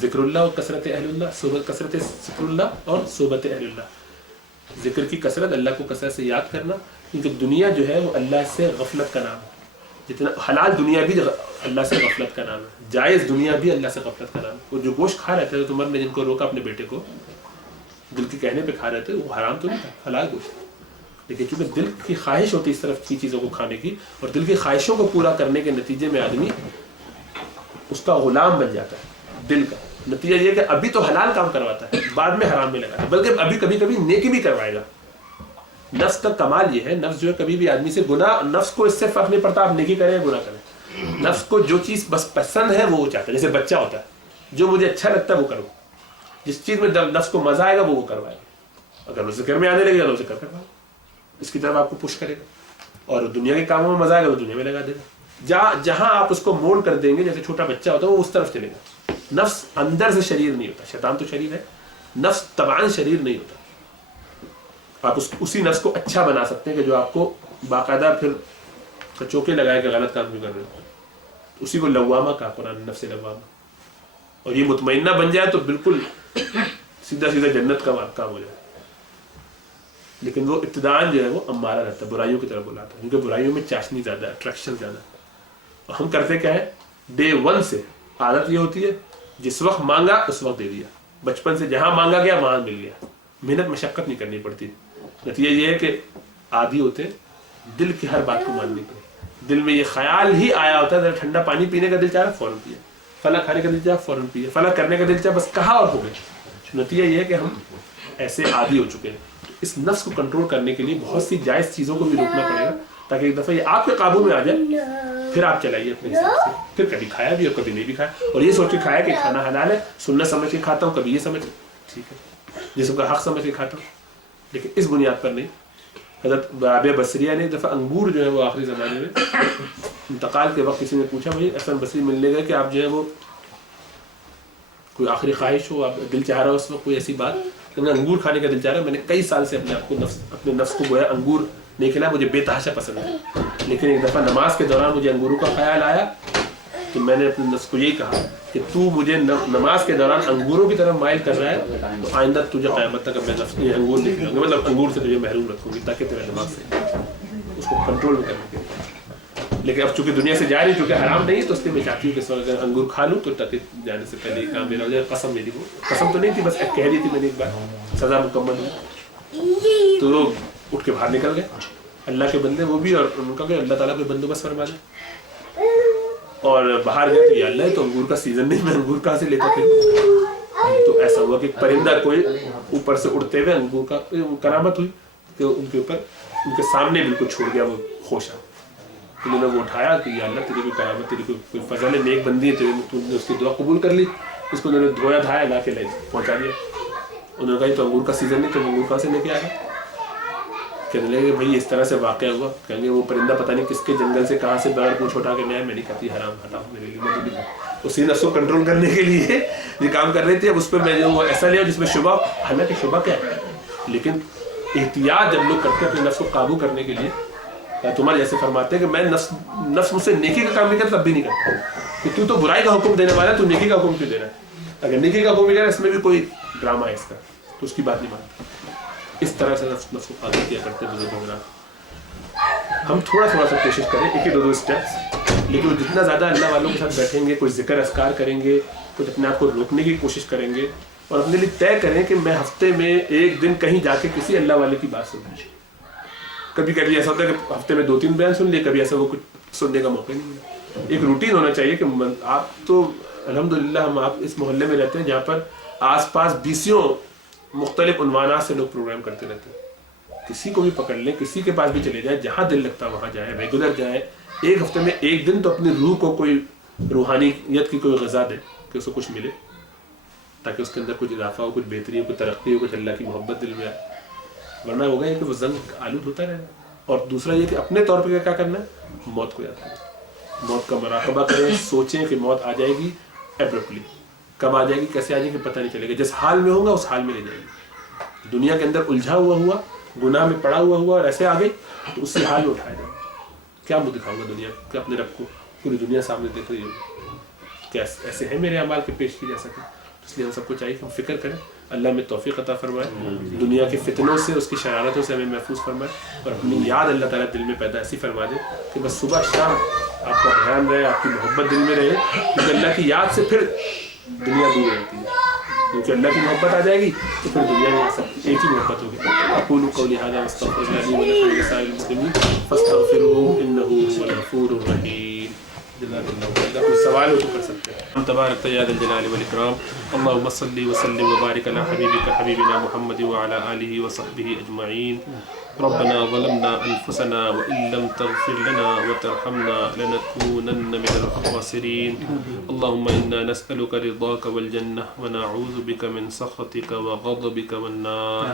ذکر اللہ اور کثرت اہل اللہ, کثرت ذکر اللہ اور صحبت اہل اللہ. ذکر کی کثرت, اللہ کو کثرت سے یاد کرنا, کیونکہ دنیا جو ہے وہ اللہ سے غفلت کا نام ہے. جتنا حلال دنیا بھی اللہ سے غفلت کا نام ہے, جائز دنیا بھی اللہ سے غفلت کا نام ہے. وہ جو گوشت کھا رہے تھے, عمر نے جن کو روکا اپنے بیٹے کو, دل کے کہنے پہ کھا رہے تھے, وہ حرام تو نہیں تھا, حلال گوشت. لیکن چونکہ دل کی خواہش ہوتی ہے اس طرف کی چیزوں کو کھانے کی, اور دل کی خواہشوں کو پورا کرنے کے نتیجے میں آدمی اس کا غلام بن جاتا ہے. دل کا نتیجہ یہ کہ ابھی تو حلال کام کرواتا ہے, بعد میں حرام میں لگاتا ہے, بلکہ ابھی کبھی کبھی نیکی بھی کروائے گا. نفس کا کمال یہ ہے, نفس جو ہے کبھی بھی آدمی سے گناہ, نفس کو اس سے فرق نہیں پڑتا آپ نیکی کریں یا گناہ کریں. نفس کو جو چیز بس پسند ہے وہ چاہتا ہے. جیسے بچہ ہوتا ہے, جو مجھے اچھا لگتا ہے وہ کرو, جس چیز میں نفس کو مزہ آئے گا وہ کروائے گا. اگر وہ ذکر میں آنے لگے گا تو ذکر کروائے, اس کی طرف آپ کو پش کرے گا. اور دنیا کے کاموں میں مزہ آئے گا تو دنیا میں لگا دے گا. جہاں آپ اس کو مولڈ کر دیں گے, جیسے چھوٹا بچہ ہوتا ہے وہ اس طرف چلے گا. نفس اندر سے شریر نہیں ہوتا, شیطان تو شریر ہے, نفس طبعاً شریر نہیں ہوتا. آپ اسی نفس کو اچھا بنا سکتے ہیں کہ جو آپ کو باقاعدہ پھر چوکے لگائے کہ غلط کام کیوں کر رہے ہو. اسی کو لوامہ کہا قرآن, نفس لوامہ. اور یہ مطمئنہ بن جائے تو بالکل سیدھا جنت کا کام ہو جائے. لیکن وہ ابتداءً جو ہے وہ امارہ رہتا ہے, برائیوں کی طرف بلاتا ہے, کیونکہ برائیوں میں چاشنی زیادہ ہے, اٹریکشن زیادہ ہے. اور ہم کرتے کیا ہے, ڈے 1 سے عادت یہ ہوتی ہے جس وقت مانگا اس وقت دے دیا. بچپن سے جہاں مانگا گیا وہاں مل گیا, محنت مشقت نہیں کرنی پڑتی. نتیجہ یہ ہے کہ عادی ہوتے دل کی ہر بات کو ماننے کے. دل میں یہ خیال ہی آیا ہوتا ہے, ٹھنڈا پانی پینے کا دل چاہ رہا فوراً پیا, فلاں کھانے کا دل چاہ فوراً پیا, فلاں کرنے کا دل چاہ بس کہا اور ہو گئے. نتیجہ یہ ہے کہ ہم ایسے عادی ہو چکے ہیں. اس نفس کو کنٹرول کرنے کے لیے بہت سی جائز چیزوں کو بھی روکنا پڑے گا, تاکہ ایک دفعہ یہ آپ کے قابو میں آ جائے. پھر آپ چلائیے اپنے حساب سے. پھر کبھی کھایا بھی اور کبھی نہیں بھی کھایا, اور یہ سوچ کے کھایا کہ کھانا حلال ہے, سنت سمجھ کے کھاتا ہوں, کبھی یہ سمجھ ٹھیک ہے جسم کا حق سمجھ کے کھاتا ہوں, لیکن اس بنیاد پر نہیں. حضرت رابعہ بصریہ نے ایک دفعہ انگور جو ہے وہ آخری زمانے میں انتقال کے وقت کسی نے پوچھا, مجھے حسن بصری ملنے گئے کہ آپ جو ہے وہ کوئی آخری خواہش ہو, آپ دل چاہ رہا ہو اس وقت کوئی ایسی بات, کہ میں انگور کھانے کا دل چاہ رہا ہے. میں نے کئی سال سے اپنے نفس کو گویا انگور نہیں کھلایا, مجھے بے تحاشا پسند ہے. لیکن ایک دفعہ نماز کے دوران مجھے انگوروں کا خیال آیا, تو میں نے اپنے نفس کو یہی کہا کہ تو مجھے نماز کے دوران انگوروں کی طرف مائل کر رہا ہے, تو آئندہ تجھے قیامت تک میں نفس یہ انگور نہیں کھلاؤں گا, مطلب انگور سے تجھے محروم رکھوں گی, تاکہ تیرے دماغ سے اس کو کنٹرول میں کرنے کے لیے. لیکن اب چونکہ دنیا سے جا رہی, چونکہ حرام نہیں, تو اس لیے میں چاہتی ہوں کہ اس وقت اگر انگور کھا لوں تو تاکہ جانے سے پہلے کام میرا ہو جائے. قسم میری, وہ قسم تو نہیں تھی, بس کہہ دی تھی میں نے ایک بار, سزا مکمل ہوئی. تو لوگ اٹھ کے باہر نکل گئے, اللہ کے بندے وہ بھی, اور ان کا کہ اللہ تعالیٰ کوئی بندوبست فرما دے. اور باہر گئے تو یا اللہ, تو انگور کا سیزن نہیں, میں انگور کہاں سے لیتا پھر. تو ایسا ہوا کہ ایک پرندہ کوئی اوپر سے اڑتے ہوئے انگور کا کرامت ہوئی کہ ان کے اوپر ان کے سامنے بالکل چھوڑ گیا وہ خوشہ. انہوں نے وہ اٹھایا کہ یا اللہ تیری کوئی کرامت، تیری کوئی فضل ہے، نیک بندی ہے، تو نے اس کی دعا قبول کر لی. اس کو انہوں نے دھویا دھایا لا کے لے پہنچا دیا. انہوں نے کہا یہ تو انگور کا سیزن نہیں، تو انگور کہاں سے لے کے آیا؟ کہنے لگے کہ بھائی اس طرح سے واقعہ ہوا. کہیں گے وہ پرندہ پتہ نہیں کس کے جنگل سے کہاں سے بغیر پوچھ اٹھا کے لیا. میں نہیں کہتی حرام ہٹاؤ میرے لیے، میں تو اسی نفس کو کنٹرول کرنے کے لیے یہ کام کر رہی تھی. اب اس پہ میں جو ایسا لیا جس میں شبہ، حالانکہ شبہ کیا ہے، لیکن احتیاط جب لوگ کرتے ہیں اپنے نفس کو قابو کرنے کے لیے. تمہارے جیسے فرماتے ہیں کہ میں نفس مجھ سے نیکی کا کام نہیں کرتا تب بھی نہیں کرتا، کہ تو برائی کا حکم دینے والا ہے، تو نیکی کا حکم کیوں دے رہا ہے؟ اگر نیکی کا حکم دے رہا ہے اس میں بھی کوئی ڈرامہ ہے اس کا، تو اس کی بات نہیں مانتا. اس طرح سے نفس کو قابو کیا کرتے بزرگ وغیرہ. ہم تھوڑا سا کوشش کریں، ایک ہی دو اسٹیپس، لیکن وہ جتنا زیادہ اللہ والوں کے ساتھ بیٹھیں گے، کوئی ذکر اذکار کریں گے، کچھ اپنے آپ کو روکنے کی کوشش کریں گے، اور اپنے لیے طے کریں کہ میں ہفتے میں ایک دن کہیں جا کے کسی اللہ والے کی بات سنوں. کبھی کبھی ایسا ہوتا ہے کہ ہفتے میں 2-3 بیان سن لیے، کبھی ایسا وہ کچھ سننے کا موقع نہیں ملا. ایک روٹین ہونا چاہیے کہ آپ تو الحمدللہ ہم آپ اس محلے میں رہتے ہیں جہاں پر آس پاس 20 مختلف عنوانات سے لوگ پروگرام کرتے رہتے ہیں. کسی کو بھی پکڑ لیں، کسی کے پاس بھی چلے جائیں، جہاں دل لگتا ہے وہاں جائیں، ریگولر جائیں. ایک ہفتے میں ایک دن تو اپنی روح کو کوئی روحانیت کی کوئی غذا دے کہ اسے کچھ ملے، تاکہ اس کے اندر کچھ اضافہ ہو، کچھ بہتری ہو، کچھ ترقی ہو، کچھ اللہ کی محبت دل میں آئے. ورنہ ہوگا یہ کہ وہ زنگ آلود ہوتا رہے گا. اور دوسرا یہ کہ اپنے طور پہ کیا کرنا ہے، موت کو یاد کریں، موت کا مراقبہ کریں. سوچیں کہ موت آ جائے گی ایبرپٹلی، کب آ جائے گی، کیسے آ جائے گی پتہ نہیں چلے گا. جس حال میں ہوگا اس حال میں لے جائے گی. دنیا کے اندر الجھا ہوا گناہ میں پڑا ہوا اور ایسے آ گئی تو اسی حال میں اٹھایا جائے. کیا منہ دکھاؤں گا دنیا کہ اپنے رب کو پوری دنیا سامنے دیکھ رہی ہو، کیا ایسے ہیں میرے اعمال کے پیش کی جا سکے؟ اس لیے ہم سب کو چاہیے کہ ہم فکر کریں. اللہ میں توفیق عطا فرمائے، دنیا کے فتنوں سے، اس کی شرارتوں سے ہمیں محفوظ فرمائے، اور اپنی یاد اللہ تعالیٰ دل میں پیدا ایسی فرما دے کہ بس صبح شام آپ کا دھیان رہے، آپ کی محبت دل میں رہے. کیونکہ اللہ کی یاد سے پھر دنیا دور رہتی ہے، کیونکہ اللہ کی محبت آ جائے گی تو پھر دنیا میں سب ایک ہی محبت ہوگی. اقول قولی ھذا واستغفر اللہ لي ولكم ولسائر المسلمين فاستغفروه انه هو الغفور الرحیم. جزاک اللہ خیر. کوئی سوال ہو تو کر سکتے ہیں. ہم تبارک یا ذا الجلال والاکرام. اللهم صل وسلم وبارك على حبيبك حبيبنا محمد وعلى آله وصحبه أجمعين. ربنا ظلمنا أنفسنا وإن لم تغفر لنا وترحمنا لنكونن من الخاسرين. اللهم إنا نسألك رضاك والجنة ونعوذ بك من سخطك وغضبك والنار.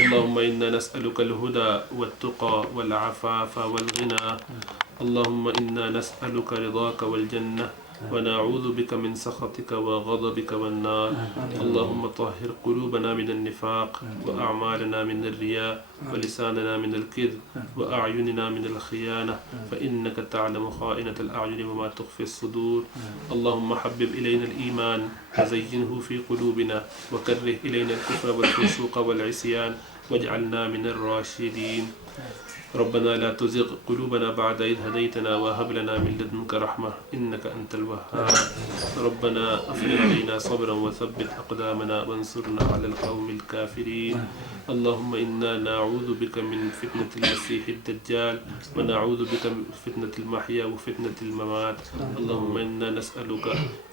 اللهم إنا نسألك الهدى والتقى والعفاف والغنى. اللهم إنا نسألك رضاك والجنة ونعوذ بك من سخطك وغضبك والنار. اللهم طهر قلوبنا من النفاق وأعمالنا من الرياء ولساننا من الكذب وأعيننا من الخيانة، فإنك تعلم خائنة الأعين وما تخفي الصدور. اللهم حبب إلينا الإيمان وزينه في قلوبنا وكره إلينا الكفر والفسوق والعصيان واجعلنا من الراشدين. ربنا لا تزغ قلوبنا بعد إذ هديتنا وهب لنا من لدنك رحمة إنك أنت الوهاب. ربنا أفرغ علينا صبرا وثبت أقدامنا وانصرنا على القوم الكافرين. اللهم إنا نعوذ بك من فتنة المسيح الدجال ونعوذ بك من فتنة المحيا وفتنة الممات. اللهم إنا نسألك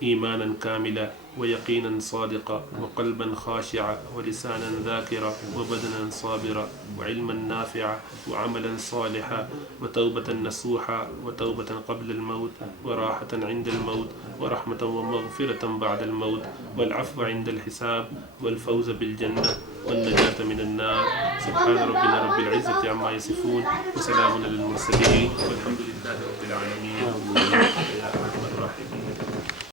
إيمانا كاملا ويقينا صادقا وقلبا خاشعا ولسانا ذاكرا وبدنا صابرا وعلما نافعا وعملا صالحا وتوبة نصوحا وتوبة قبل الموت وراحة عند الموت ورحمة ومغفرة بعد الموت والعفو عند الحساب والفوز بالجنة والنجاة من النار. سبحان ربنا رب العزة عما يصفون وسلام على المرسلين والحمد لله رب العالمين. يا أرحم الراحمين.